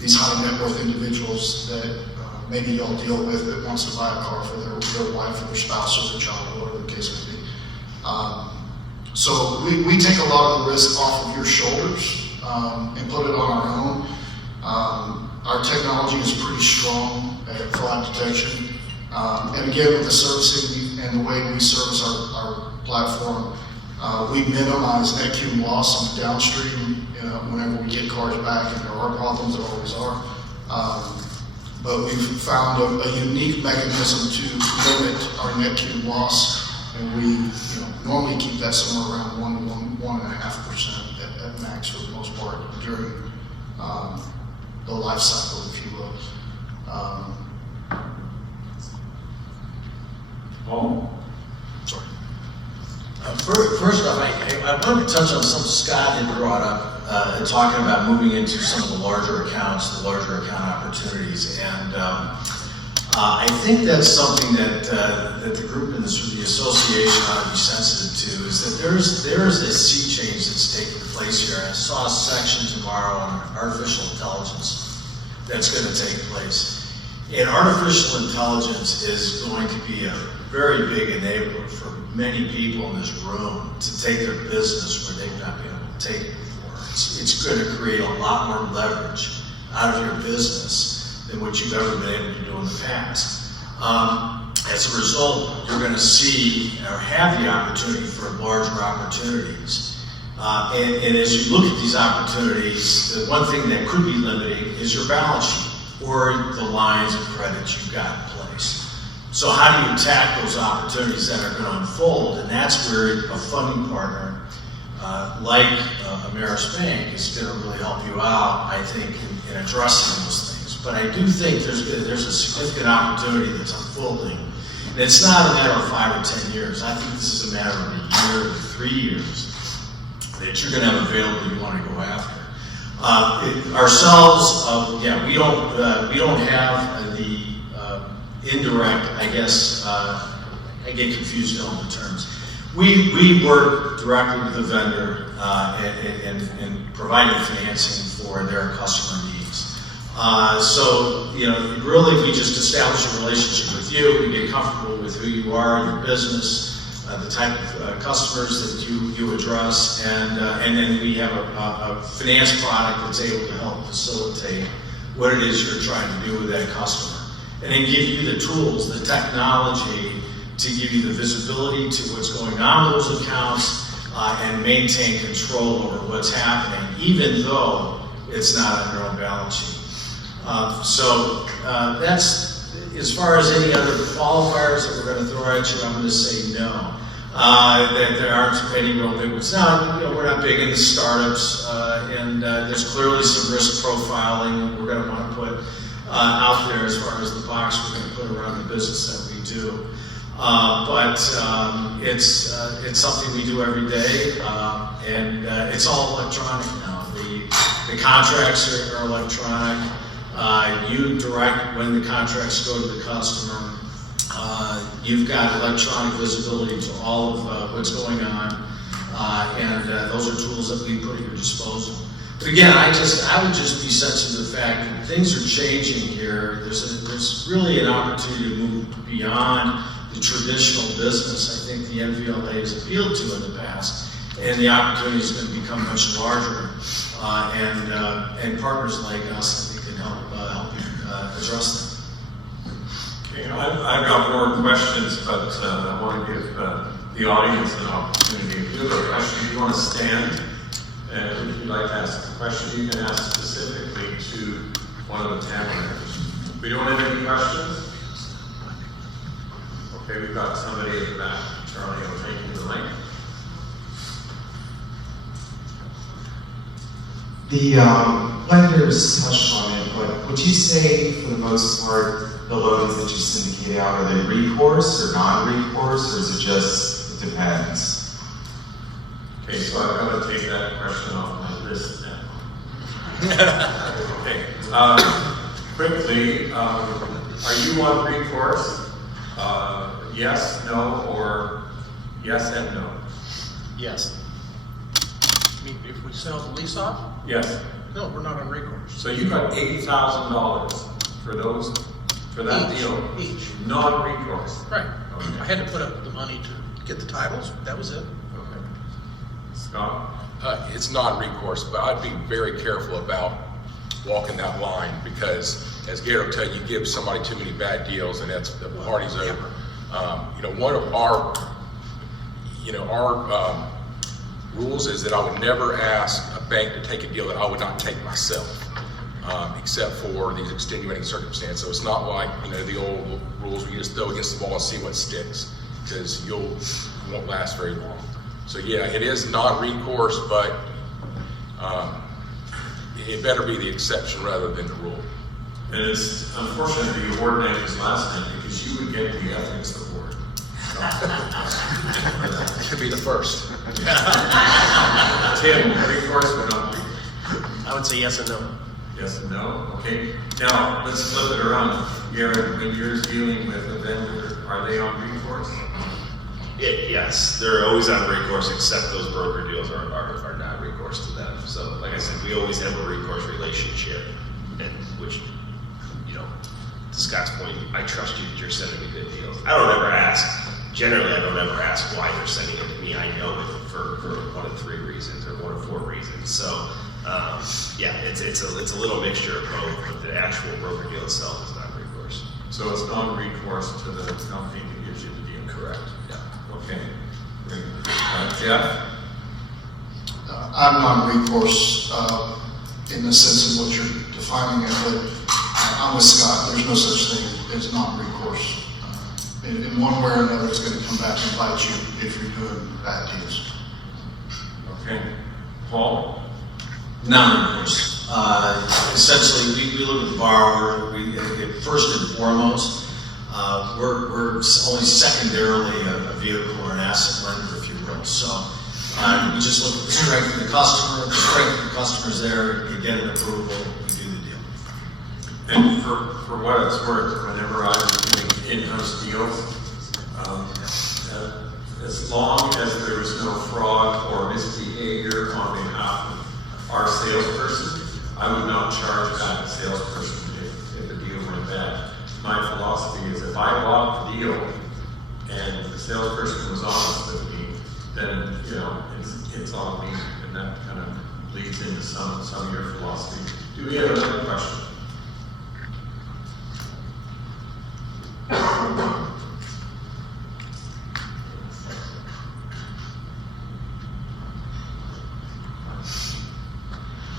these high net worth individuals that maybe y'all deal with that wants to buy a car for their wife or their spouse or their child or whatever the case may be. So we take a lot of the risk off of your shoulders and put it on our own. Our technology is pretty strong at fraud detection. And again, with the servicing and the way we service our platform, we minimize net cumulative loss on the downstream whenever we get cars back, and there are problems, there always are. But we've found a unique mechanism to limit our net cumulative loss, and we normally keep that somewhere around 1.5% at max for the most part during the life cycle, if you will. Sorry. First off, I wanted to touch on something Scott had brought up, talking about moving into some of the larger accounts, the larger account opportunities, and I think that's something that the group and the association ought to be sensitive to. Is that there is a sea change that's taking place here. I saw a section tomorrow on artificial intelligence that's going to take place, and artificial intelligence is going to be a very big enabler for many people in this room to take their business where they've not been able to take it before. It's going to create a lot more leverage out of your business than what you've ever been able to do in the past. As a result, you're going to see or have the opportunity for larger opportunities. And as you look at these opportunities, the one thing that could be limiting is your balance sheet or the lines of credit you've got in place. So how do you attack those opportunities that are going to unfold? And that's where a funding partner like Ameris Bank is going to really help you out, I think, in addressing those things. But I do think there's a significant opportunity that's unfolding. And it's not a matter of 5 or 10 years. I think this is a matter of a year or 3 years that you're going to have available you want to go after. We don't have the indirect, I guess, I get confused on the terms. We work directly with the vendor in providing financing for their customer needs. So, really, we just establish a relationship with you, we get comfortable with who you are, your business, the type of customers that you address, and then we have a finance product that's able to help facilitate what it is you're trying to do with that customer. And then give you the tools, the technology, to give you the visibility to what's going on with those accounts and maintain control over what's happening, even though it's not on your own balance sheet. So that's, as far as any other qualifiers that we're going to throw at you, I'm going to say no. That there aren't any real big ones. Now, we're not big into startups, and there's clearly some risk profiling we're going to want to put out there as far as the box we're going to put around the business that we do. But it's something we do every day, and it's all electronic now. The contracts are electronic. You direct when the contracts go to the customer. You've got electronic visibility to all of what's going on, and those are tools that we put at your disposal. But again, I would just be sensitive to the fact that things are changing here. There's really an opportunity to move beyond the traditional business. I think the NVLA has appealed to in the past, and the opportunity is going to become much larger. And partners like us, I think, can help you address that. Okay, I've got more questions, but I want to give the audience an opportunity. If you have a question, you want to stand, and if you'd like to ask a question, you can ask specifically to one of the tabernacles. We don't have any questions? Okay, we've got somebody at the back. Charlie, I'm taking the mic. The lenders touched on it, but would you say, for the most part, the loans that you syndicate out, are they recourse or non-recourse, or is it just, it depends? Okay, so I've got to take that question off my list now. Okay, quickly, are you on recourse? Yes, no, or yes and no? Yes. I mean, if we sell the lease off, Yes. no, we're not on recourse. So you got $80,000 for that deal? Each. Non-recourse? Right. Okay. I had to put up the money to get the titles, that was it. Okay. Scott? It's non-recourse, but I'd be very careful about walking that line because, as Gary will tell you, you give somebody too many bad deals and that's the party's over. One of our rules is that I would never ask a bank to take a deal that I would not take myself, except for these extenuating circumstances. So it's not like the old rules where you just throw against the wall and see what sticks, because you won't last very long. So yeah, it is non-recourse, but it better be the exception rather than the rule. And it's unfortunate that you ordained his last name because you would get the ethics award. It could be the first. Tim, recourse but not recourse. I would say yes and no. Yes and no? Okay. Now, let's flip it around. Gary, when you're dealing with a vendor, are they on recourse? Yes, they're always on recourse, except those broker deals are not recourse to them. So, like I said, we always have a recourse relationship, and which, to Scott's point, I trust you that you're sending me good deals. Generally, I don't ever ask why they're sending it to me. I know it for one of three reasons or one of four reasons. So, it's a little mixture of both, but the actual broker deal itself is not recourse. So it's non-recourse to the company that gives you the deal? Correct. Yeah. Okay. Jeff? I'm non-recourse in the sense of what you're defining it, but I'm with Scott. There's no such thing as non-recourse. In one way or another, it's going to come back and bite you if you're doing bad deals. Okay. Paul? Non-recourse. Essentially, we look at the borrower. First and foremost, we're only secondarily a vehicle or an asset lender, if you will. So we just look at the strength of the customer. If the strength of the customer's there, you get an approval, we do the deal. And for what it's worth, whenever I was doing in-house deals, as long as there was no fraud or misbehavior on behalf of our salesperson, I would not charge that salesperson if the deal went bad. My philosophy is if I bought the deal and the salesperson was honest with me, then, you know, it's on me, and that kind of leads into some of your philosophy. Do we have another question?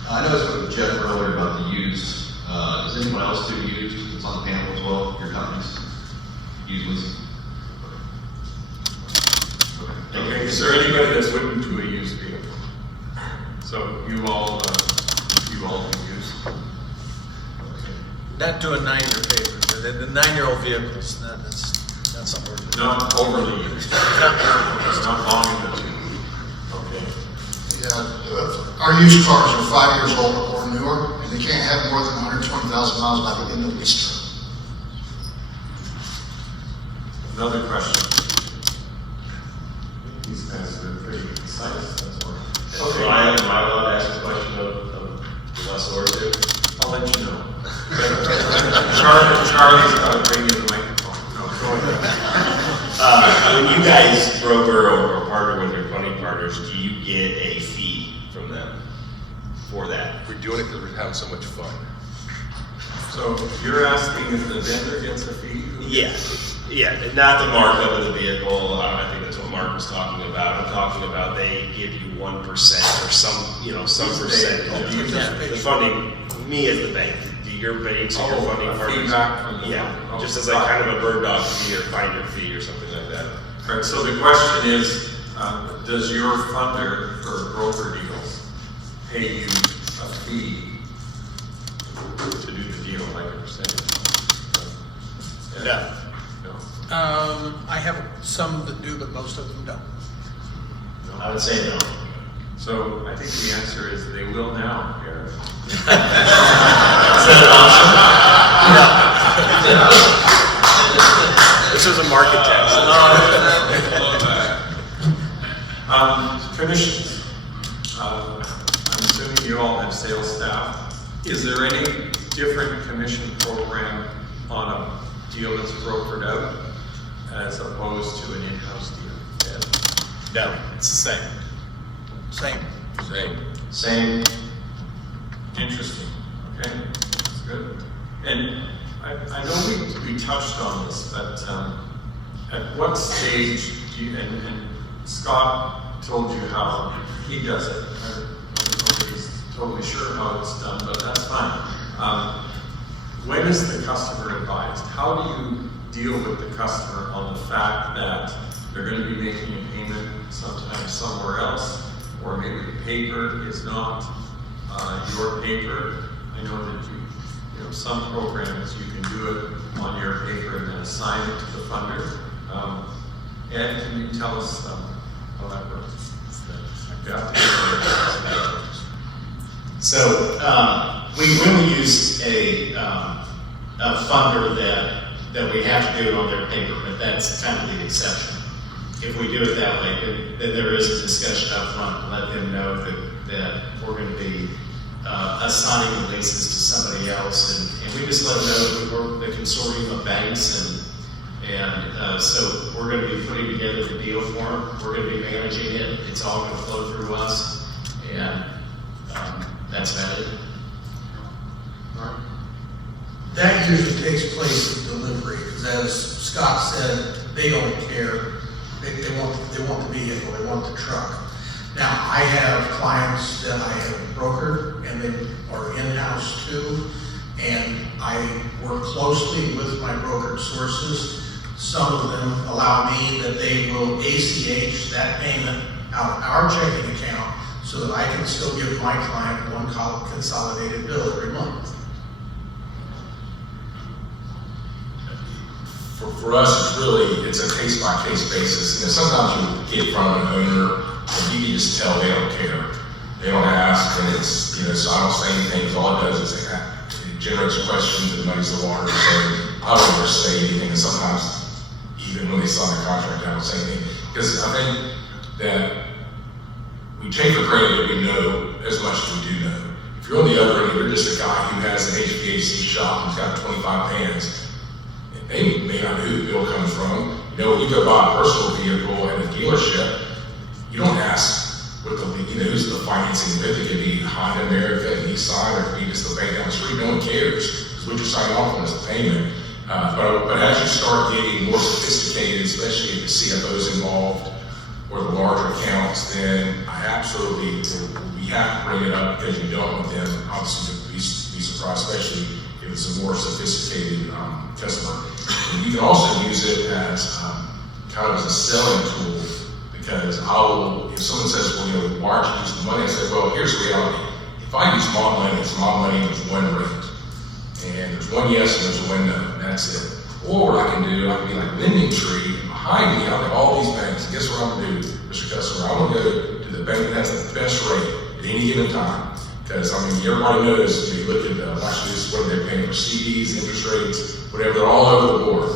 I know I spoke with Jeff earlier about the used. Does anyone else do used that's on the panel as well? Your companies? Used leasing? Okay, is there anybody that's wouldn't do a used vehicle? So you all do used? Not doing 9-year papers, the 9-year-old vehicles, that's something we're doing. Not overly used. It's not long in the tooth. Okay. Yeah, our used cars are 5 years old or newer, and they can't have more than 120,000 miles by the end of the lease term. Another question. These guys are pretty concise, that's why. So am I allowed to ask a question of the lessor too? I'll let you know. Charlie's got to bring you the microphone. No, go ahead. When you guys broker or partner with your funding partners, do you get a fee from them for that? We're doing it because we're having so much fun. So you're asking if the vendor gets a fee? Yeah, not the markup of the vehicle. I think that's what Mark was talking about. I'm talking about they give you 1% or some percentage of the funding. Me as the bank, do your banks and your funding partners? Feedback from the Yeah, just as like kind of a bird dog fee or finder fee or something like that. Right, so the question is, does your funder for broker deals pay you a fee to do the deal, like a percentage? No. No. I have some that do, but most of them don't. I would say no. So I think the answer is they will now, Eric. Is that an option? This is a market test. Commissions. I'm assuming you all have sales staff. Is there any different commission program on a deal that's brokered out as opposed to an in-house deal? Ed? No, it's the same. Same. Interesting. Okay, that's good. And I know we touched on this, but at what stage do you, and Scott told you how he does it. I don't know if he's totally sure how it's done, but that's fine. When is the customer advised? How do you deal with the customer on the fact that they're going to be making a payment sometime somewhere else, or maybe the paper is not your paper? I know that you know, some programs you can do it on your paper and then assign it to the funder. Ed, can you tell us how that works? So we will use a funder that we have to do it on their paper, but that's kind of the exception. If we do it that way, then there is a discussion up front to let them know that we're going to be assigning the leases to somebody else, and we just let them know that we work with a consortium of banks, and so we're going to be putting together the deal for them. We're going to be managing it. It's all going to flow through us, and that's about it. That usually takes place at delivery, because as Scott said, they don't care. They want the vehicle, they want the truck. Now, I have clients that I have brokered, and they are in-house too, and I work closely with my brokered sources. Some of them allow me that they will ACH that payment out of our checking account so that I can still give my client one consolidated bill every month. For us, it's a case-by-case basis. You know, sometimes you get in front of an owner, and you can just tell they don't care. They don't ask, and it's, you know, so I don't say anything. All it does is it generates questions and muddies the water. So I don't ever say anything, and sometimes, even when they sign a contract, I don't say anything. Because I think that we take for granted that we know as much as we do know. If you're on the other end, you're just a guy who has an HVAC shop who's got 25 fans. They may not know who the bill comes from. You know, when you go buy a personal vehicle at a dealership, you don't ask what the, who's the financing with. It could be Honda, America, Nissan, or it could be just the bank down the street. No one cares, because what you're signing off on is the payment. But as you start getting more sophisticated, especially if the CFO's involved, or the larger accounts, then I absolutely, we have to bring it up, because you don't want them obviously to be surprised, especially if it's a more sophisticated customer. And you can also use it as kind of as a selling tool, because if someone says, well, why aren't you using the money? I say, well, here's the reality. If I use my money, it's my money, there's one rate. And there's one yes and there's one no, and that's it. Or what I can do, I can be like Lending Tree, and behind me, I've got all these banks. And guess what I'm gonna do, Mr. Customer? I'm gonna go to the bank that has the best rate at any given time. Because, everybody knows, you look at watch this, what they're paying for CDs, interest rates, whatever, they're all over the board.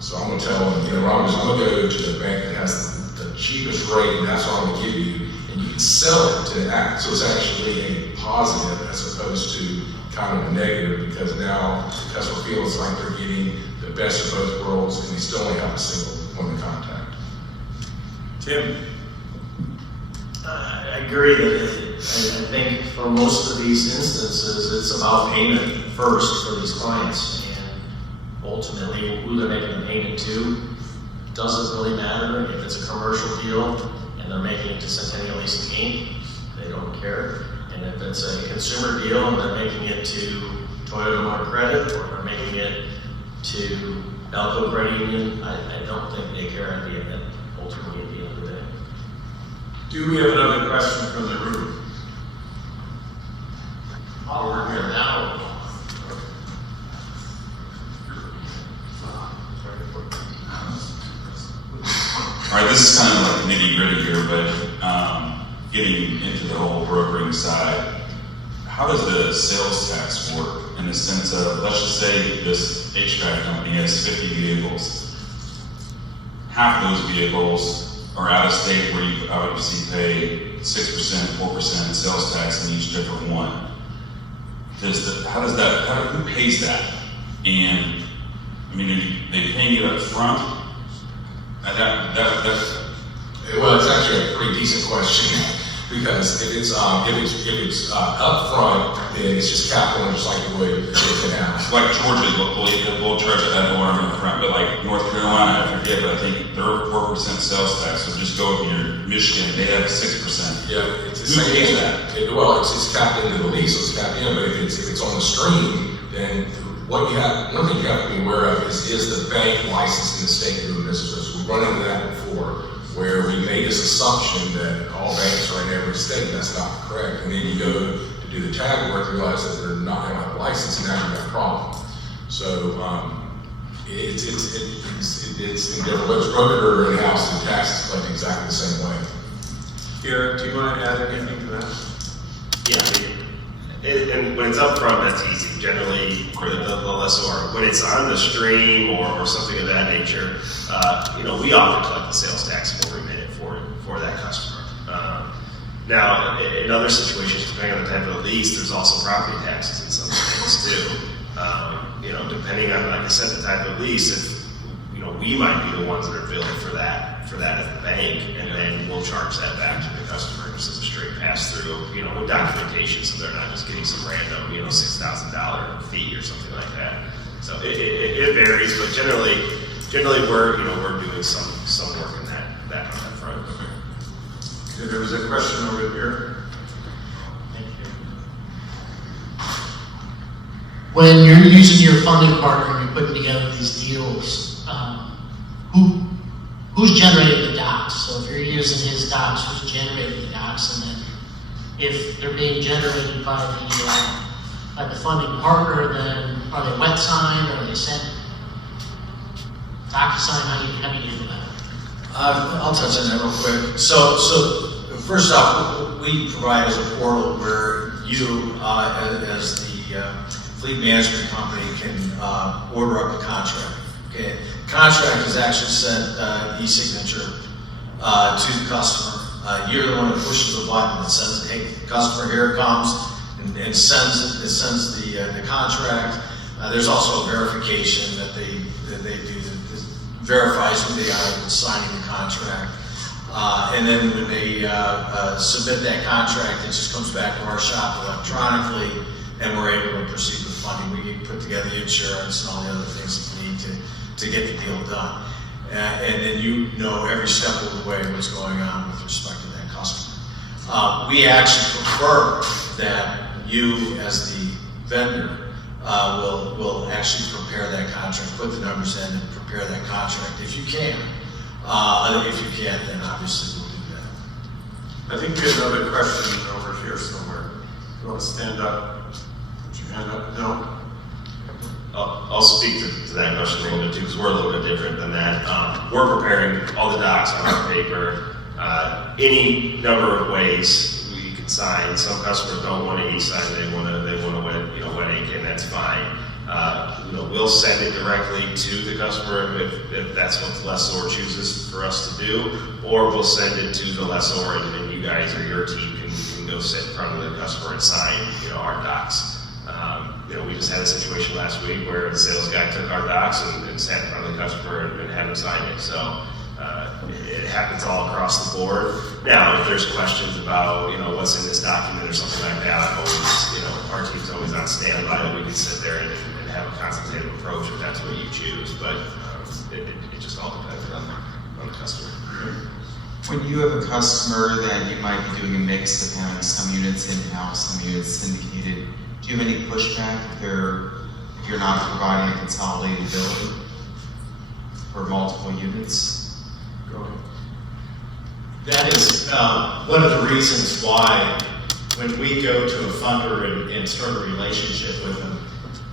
So I'm gonna tell them, I'm gonna go to the bank that has the cheapest rate, and that's what I'm gonna give you. And you can sell it to the act. So it's actually a positive as opposed to kind of a negative, because now the customer feels like they're getting the best of both worlds, and they still only have a single point of contact. Tim? I agree that I think for most of these instances, it's about payment first for these clients, and ultimately who they're making the payment to doesn't really matter. If it's a commercial deal and they're making it to Centennial Leasing Inc., they don't care. And if it's a consumer deal and they're making it to Toyota Motor Credit, or they're making it to Elko Credit Union, I don't think they care at the end, ultimately at the end of the day. Do we have another question from the room? Over here now. All right, this is kind of like nitty gritty here, but getting into the whole brokering side, how does the sales tax work in the sense of, let's just say this HVAC company has 50 vehicles. Half of those vehicles are out of state, where you obviously pay 6%, 4% sales tax in each different one. Who pays that? And are they paying you up front? Well, it's actually a pretty decent question, because if it's up front, then it's just capital, just like it would if it's in house. Like Georgia, we'll charge that more in the front, but like North Carolina, I forget, but I think they're 4% sales tax. So just go with your Michigan, they have 6%. Yeah, it's the Who pays same. that? It's capped into the lease, so it's capped in. But if it's on the stream, then one thing you have to be aware of is the bank licensed in the state of doing business. We've run into that before, where we made this assumption that all banks are in every state. That's not correct. And then you go to do the tag work, you realize that they're not going to have a license, and now you've got a problem. So it's indifferent, whether it's brokered or in-house, the tax is collected exactly the same way. Garrett, do you want to add anything to that? Yeah, and when it's up front, that's easy. Generally, the lessor, when it's on the stream or something of that nature, we often collect the sales tax every minute for that customer. Now, in other situations, depending on the type of lease, there's also property taxes in some things too. Depending on, like I said, the type of lease, if we might be the ones that are billing for that at the bank, and then we'll charge that back to the customer just as a straight pass through, with documentation, so they're not just getting some random, $6,000 fee or something like that. So it varies, but generally we're doing some work in that on that front. Okay, there was a question over here. Thank you. When you're using your funding partner and you're putting together these deals, who's generating the docs? So if you're using his docs, who's generating the docs? And then if they're being generated by the funding partner, then are they wet signed, or are they sent DocuSign? How do you do that? I'll touch on that real quick. So first off, we provide as a portal where you, as the fleet management company, can order up a contract. Okay, contract is actually sent e-signature to the customer. You're the one that pushes the button that says, hey, customer, here it comes, and sends the contract. There's also a verification that they do that verifies who they are that's signing the contract. And then when they submit that contract, it just comes back to our shop electronically, and we're able to proceed with funding. We put together the insurance and all the other things that we need to get the deal done. And then you know every step of the way what's going on with respect to that customer. We actually prefer that you, as the vendor, will actually prepare that contract, put the numbers in and prepare that contract if you can. If you can't, then obviously we'll do that. I think we have another question over here somewhere. You want to stand up? Put your hand up? No? I'll speak to that question a little bit too, because we're a little bit different than that. We're preparing all the docs on our paper, any number of ways we can sign. Some customers don't want to e-sign; they want to wet ink, and that's fine. We'll send it directly to the customer if that's what the lessor chooses for us to do, or we'll send it to the lessor, and then you guys or your team can go sit in front of the customer and sign our docs. We just had a situation last week where the sales guy took our docs and sat in front of the customer and had him sign it. So it happens all across the board. Now, if there's questions about what's in this document or something like that, I'm always our team's always on standby, and we can sit there and have a consultative approach if that's what you choose. But it just all depends on the customer. When you have a customer that you might be doing a mix of having some units in-house, some units syndicated, do you have any pushback if you're not providing a consolidated bill for multiple units? Go ahead. That is one of the reasons why when we go to a funder and start a relationship with them,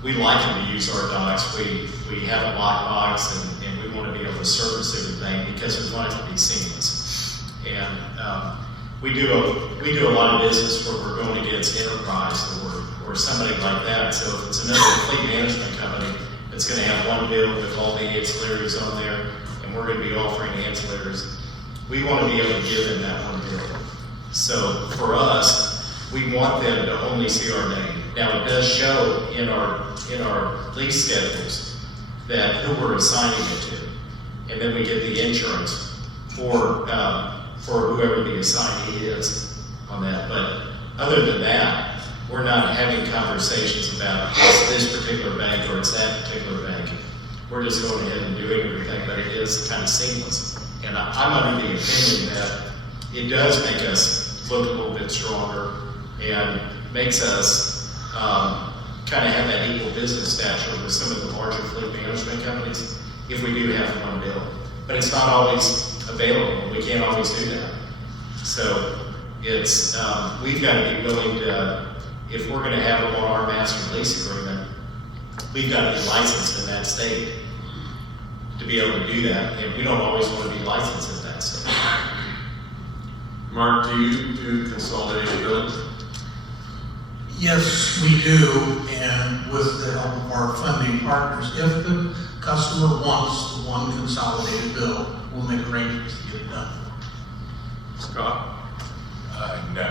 we like them to use our docs. We have a lockbox and we want to be able to service everything because we want it to be seamless. And we do a lot of business where we're going against enterprise or somebody like that. So if it's another fleet management company that's going to have one bill with all the ancillaries on there, and we're going to be offering ancillaries, we want to be able to give them that one bill. So for us, we want them to only see our name. Now it does show in our lease schedules that who we're assigning it to, and then we get the insurance for whoever the assignee is on that. But other than that, we're not having conversations about it's this particular bank or it's that particular bank. We're just going ahead and doing everything, but it is kind of seamless. And I'm under the opinion that it does make us look a little bit stronger and makes us kind of have that equal business stature with some of the larger fleet management companies if we do have one bill. But it's not always available. We can't always do that. So it's we've got to be willing to, if we're going to have them on our master lease agreement, we've got to be licensed in that state to be able to do that, and we don't always want to be licensed in that state. Mark, do you do consolidated billing? Yes, we do, and with the help of our funding partners, if the customer wants one consolidated bill, we'll make arrangements to get it done. Scott? No,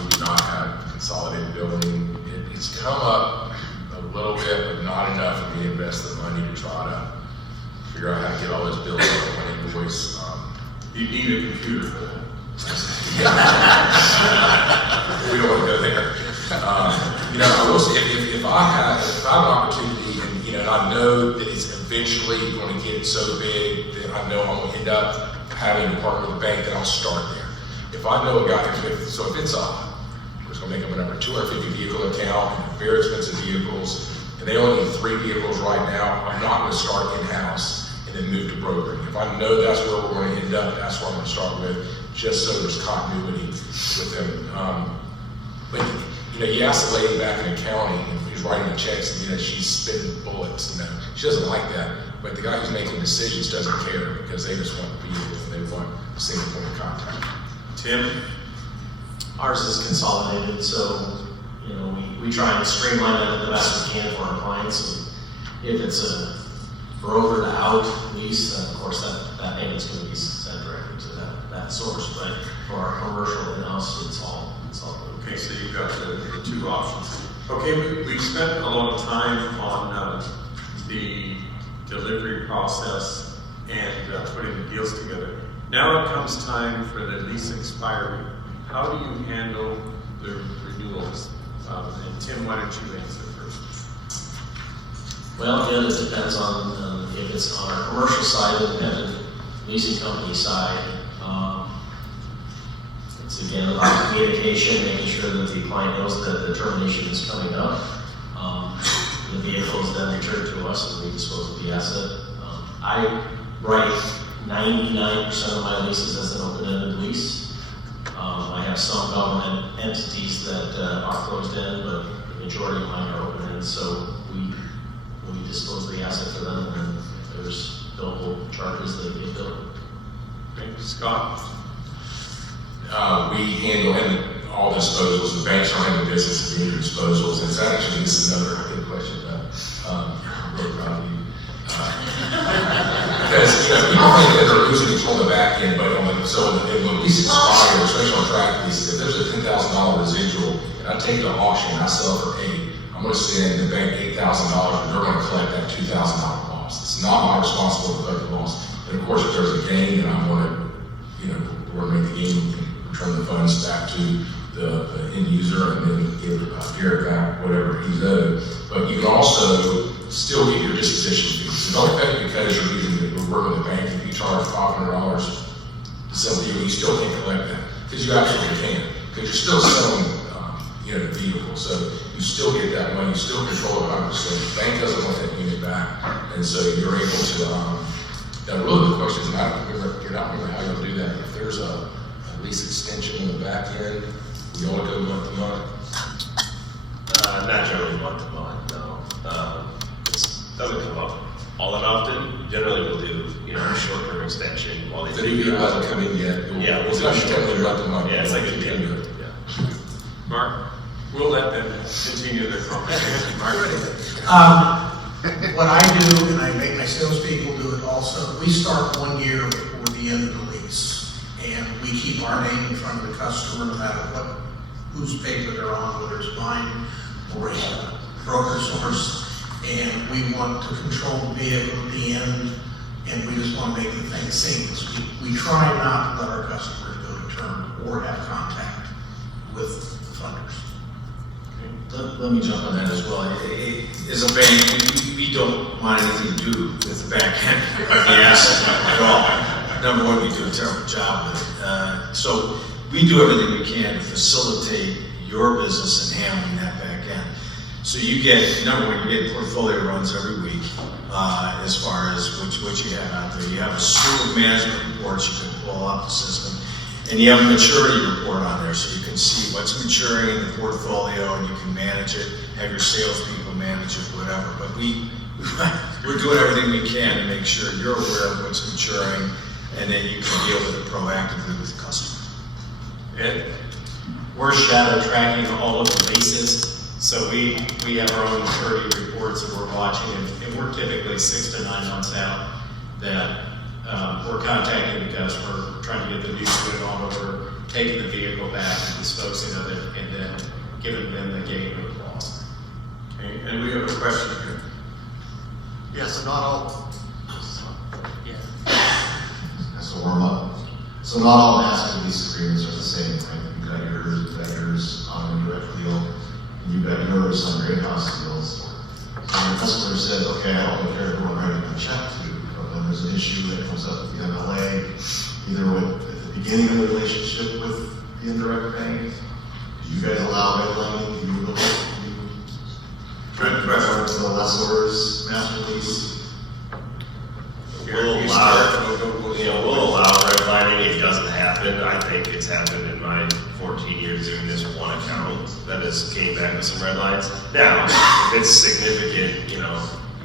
we do not have consolidated billing. It's come up a little bit, but not enough for me to invest the money to try to figure out how to get all those bills on one invoice. You need a computer for that. We don't want to go there. I will say if I have an opportunity and I know that it's eventually going to get so big that I know I'm going to end up having to partner with a bank, then I'll start there. If I know a guy, if it's we're just going to make up a number, 250 vehicle account, and very expensive vehicles, and they only need 3 vehicles right now, I'm not going to start in-house and then move to brokering. If I know that's where we're going to end up, that's what I'm going to start with, just so there's continuity with them. But you ask the lady back in accounting who's writing the checks, and she's spitting bullets. She doesn't like that. But the guy who's making decisions doesn't care because they just want vehicles and they want a single point of contact. Tim? Ours is consolidated, so we try and streamline it the best we can for our clients. And if it's a broker to out lease, then of course that payment's going to be sent directly to them. that source, but for our commercial in-house, it's all good. Okay, so you've got the two options. Okay, we spent a lot of time on the delivery process and putting the deals together. Now it comes time for the lease expiry. How do you handle the renewals? And Tim, why don't you answer first? Well, again, it depends on if it's on our commercial side, independent leasing company side. It's again about communication, making sure that the client knows that the termination is coming up. The vehicle is then returned to us and we dispose of the asset. I write 99% of my leases as an open-ended lease. I have some government entities that are closed in, but the majority of mine are open-ended, so we dispose of the asset for them, and if there's billable charges, they get billed. Okay, Scott? We handle all disposals. The banks are in the business of doing disposals. And so actually, this is another good question. I'm really proud of you. Because, you don't think that they're losing control of the back end, but when leases expire, especially on track leases, if there's a $10,000 residual, and I take it to auction and I sell it for $8,000, I'm going to send the bank $8,000 and they're going to collect that $2,000 loss. It's not my responsibility to collect the loss. And of course, if there's a gain, then I want to, we're going to make the gain, we can return the funds back to the end user and then give Garrett back whatever he's owed. But you can also still get your disposition fees. So don't affect because we're working with the bank. If you charge $500 to sell the vehicle, you still can't collect that because you absolutely can, because you're still selling the vehicle. So you still get that money, you still control it 100%. The bank doesn't want that unit back, and so you're able to. Now, really, the question is, I don't remember how you'll do that. If there's a lease extension in the back end, we all go month to month. Not generally month to month, no. It doesn't come up all that often. Generally, we'll do a short-term extension while they. The new deal hasn't come in yet. Yeah, we'll do a short-term month to month. Yeah, it's like a deal. deal. Yeah. Mark? We'll let them continue their conversation. Mark? What I do, and I make my salespeople do it also, we start 1 year before the end of the lease. And we keep our name in front of the customer no matter whose paper they're on, whether it's mine or a broker source. And we want to control the vehicle at the end, and we just want to make the thing seamless. We try not to let our customers go to term or have contact with the funders. Let me jump on that as well. As a bank, we don't want anything to do with the back end of the asset at all. Number one, we do a terrible job with it. So we do everything we can to facilitate your business in handling that back end. So you get, number one, you get portfolio runs every week as far as what you have out there. You have a slew of management reports you can pull off the system. And you have a maturity report on there, so you can see what's maturing in the portfolio, and you can manage it, have your salespeople manage it, whatever. But we're doing everything we can to make sure you're aware of what's maturing, and then you can deal with it proactively with the customer. Ed? We're shadow tracking all of the leases, so we have our own maturity reports that we're watching, and we're typically 6 to 9 months out that we're contacting the customer, trying to get the new unit on over, taking the vehicle back and disposing of it, and then giving them the gain or the loss. Okay, and we have a question here. So not all. Yeah. That's a warm up. So not all master lease agreements are the same, right? You've got yours on a direct deal, and you've got yours on your in-house deals. And the customer says, okay, I don't care who I'm writing a check to, but then there's an issue that comes up with the NVLA, either at the beginning of the relationship with the indirect bank. Do you guys allow redlining? Do you refer to the lessor's master lease? We'll allow redlining. It doesn't happen. I think it's happened in my 14 years doing this one account that has came back with some red lines. Now, if it's significant,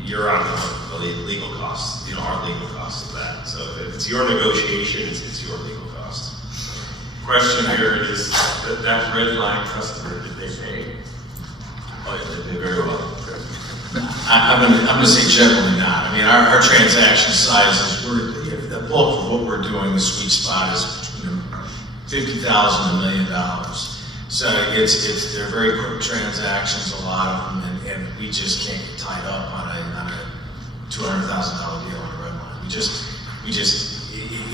you're on the legal costs, our legal costs of that. So if it's your negotiation, it's your legal cost. Question here is that red line customer, did they pay? Oh, yeah, they did very well. I'm going to say generally not. I mean, our transaction sizes, the bulk of what we're doing, the sweet spot is between $50,000 $1 million. So they're very quick transactions, a lot of them, and we just can't get tied up on a $200,000 deal on a red line.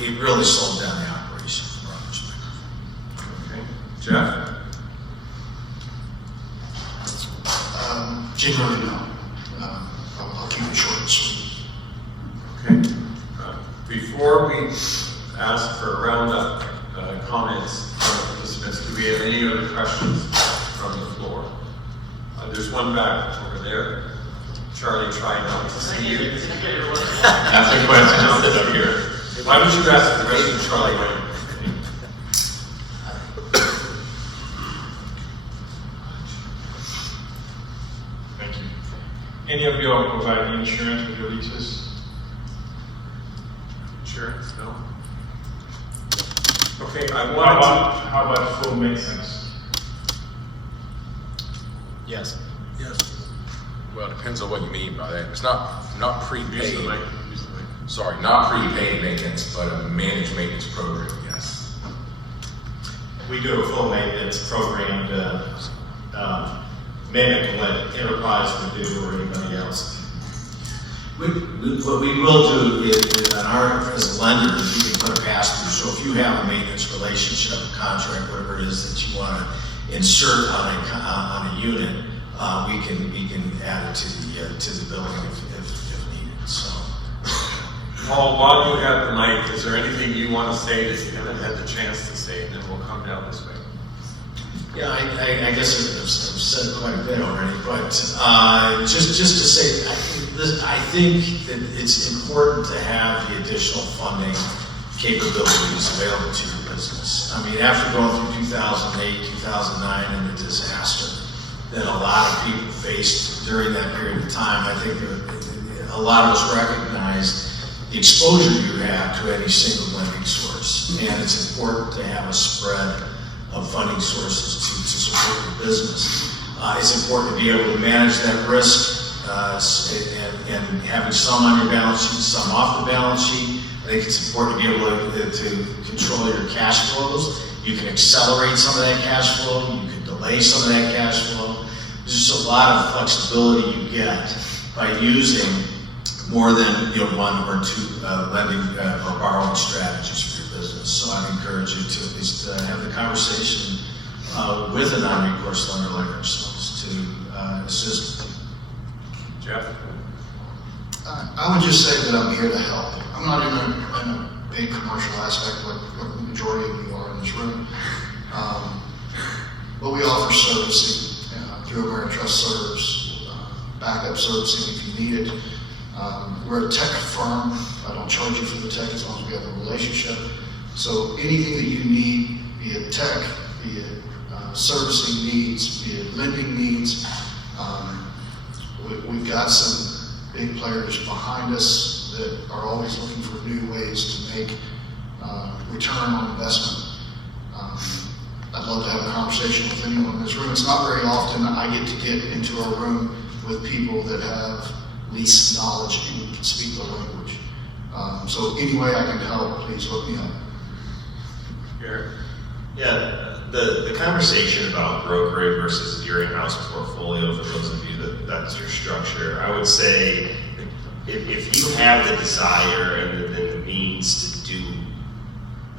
It really slows down the operation from our perspective. Okay. Jeff? Generally, no. I'll keep it short and sweet. Okay. Before we ask for roundup comments from the participants, do we have any other questions from the floor? There's one back over there. Charlie tried not to see you. Ask a question, I'll sit up here. Why don't you ask the question, Charlie? Thank you. Any of you all provide insurance with your leases? Insurance, no? Okay, I How about full maintenance? Yes. Yes. Well, it depends on what you mean by that. It's not prepaid. Use the mic. Sorry, not prepaid maintenance, but a managed maintenance program, yes. We do a full maintenance program to mimic what Enterprise would do or anybody else. What we will do is, on our, as lenders, we can put a pass-through. So if you have a maintenance relationship, contract, whatever it is that you want to insert on a unit, we can add it to the billing if needed. So. Paul, while you have the mic, is there anything you want to say that you haven't had the chance to say, and then we'll come down this way? Yeah, I guess I've said quite a bit already, but just to say, I think that it's important to have the additional funding capabilities available to your business. I mean, after going through 2008, 2009, and the disaster that a lot of people faced during that period of time, I think a lot of us recognized the exposure you have to any single lending source, and it's important to have a spread of funding sources to support your business. It's important to be able to manage that risk and having some on your balance sheet, some off the balance sheet. I think it's important to be able to control your cash flows. You can accelerate some of that cash flow. You can delay some of that cash flow. There's just a lot of flexibility you get by using more than one or two lending or borrowing strategies for your business. So I'd encourage you to at least have the conversation with a non-recourse lender like ourselves to assist. Jeff? I would just say that I'm here to help. I'm not in a big commercial aspect like the majority of you are in this room. But we offer servicing through Ameritrust Serves, backup servicing if you need it. We're a tech firm. I don't charge you for the tech as long as we have a relationship. So anything that you need, be it tech, be it servicing needs, be it lending needs, we've got some big players behind us that are always looking for new ways to make return on investment. I'd love to have a conversation with anyone in this room. It's not very often I get to get into a room with people that have lease knowledge and can speak the language. So any way I can help, please look me up. Garrett? Yeah, the conversation about brokering versus your in-house portfolio, for those of you that's your structure, I would say if you have the desire and the means to do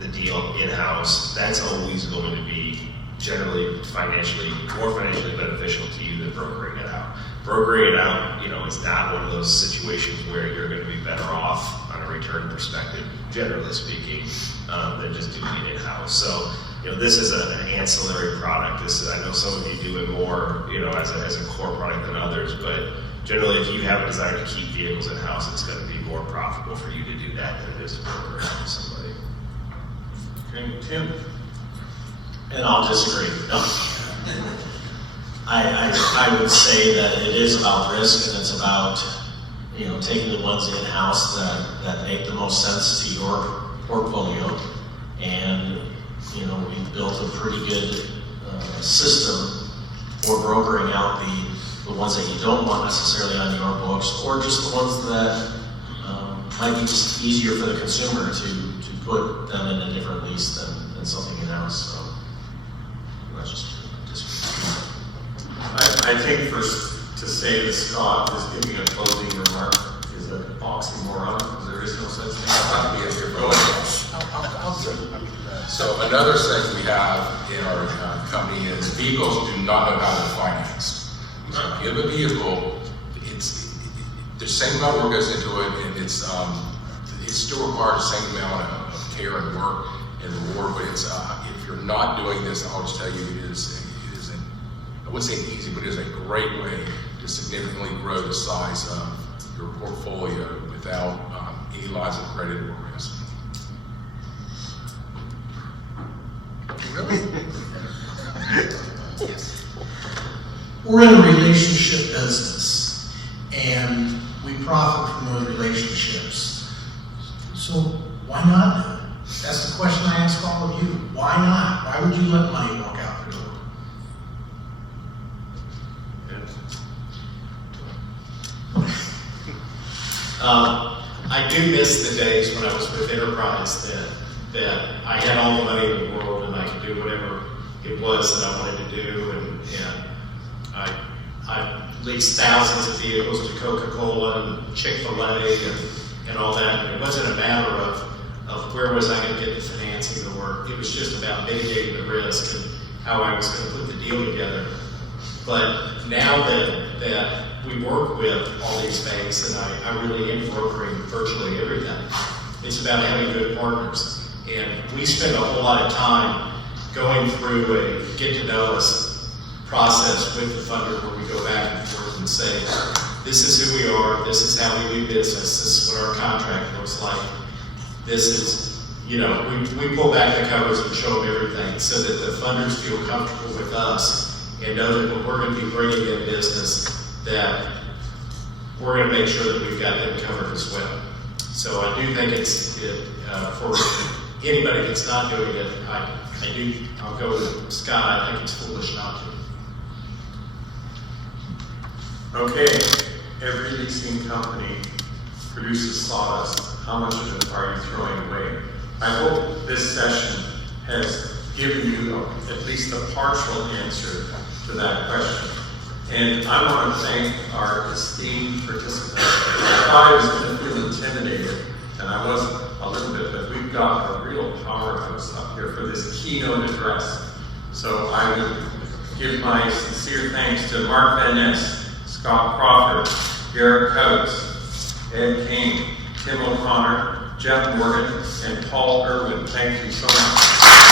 the deal in-house, that's always going to be generally more financially beneficial to you than brokering it out. Brokering it out, is not one of those situations where you're going to be better off on a return perspective, generally speaking, than just doing it in-house. So, this is an ancillary product. I know some of you do it more, as a core product than others, but generally, if you have a desire to keep vehicles in-house, it's going to be more profitable for you to do that than it is to broker it out to somebody. Okay, Tim? And I'll disagree. No. I would say that it is about risk, and it's about taking the ones in-house that make the most sense to your portfolio. And we've built a pretty good system for brokering out the ones that you don't want necessarily on your books, or just the ones that might be just easier for the consumer to put them in a different lease than something in now, so that's just. I think to say that Scott is giving a closing remark is an oxymoron, because there is no such thing. Go ahead. So another segment we have in our company is vehicles do not know how to finance. So if you have a vehicle, the same amount of work goes into it, and it still requires the same amount of care and work and reward. But if you're not doing this, I'll just tell you, it is I wouldn't say easy, but it is a great way to significantly grow the size of your portfolio without any lines of credit or risk. Really? Yes. We're in a relationship business, and we profit from those relationships. So why not do it? That's the question I ask all of you. Why not? Why would you let money walk out the door? I do miss the days when I was with Enterprise that I had all the money in the world and I could do whatever it was that I wanted to do, and I leased thousands of vehicles to Coca-Cola and Chick-fil-A and all that. And it wasn't a matter of where was I going to get the financing to work. It was just about mitigating the risk and how I was going to put the deal together. But now that we work with all these banks, and I really am brokering virtually everything, it's about having good partners. And we spend a whole lot of time going through a get-to-know-us process with the funder where we go back and forth and say, this is who we are, this is how we do business, this is what our contract looks like, this is, we pull back the covers and show them everything so that the funders feel comfortable with us and know that when we're going to be bringing in business, that we're going to make sure that we've got them covered as well. So I do think for anybody that's not doing it, I'll go with Scott. I think it's foolish not to. Okay, every leasing company produces sawdust. How much of it are you throwing away? I hope this session has given you at least a partial answer to that question. And I want to thank our esteemed participants. I thought I was going to feel intimidated, and I wasn't a little bit, but we've got a real powerhouse up here for this keynote address. So I would give my sincere thanks to Mark Van Ness, Scott Crawford, Garrett Coates, Ed Kane, Tim O'Connor, Jeff Morgan, and Paul Irwin. Thank you so much.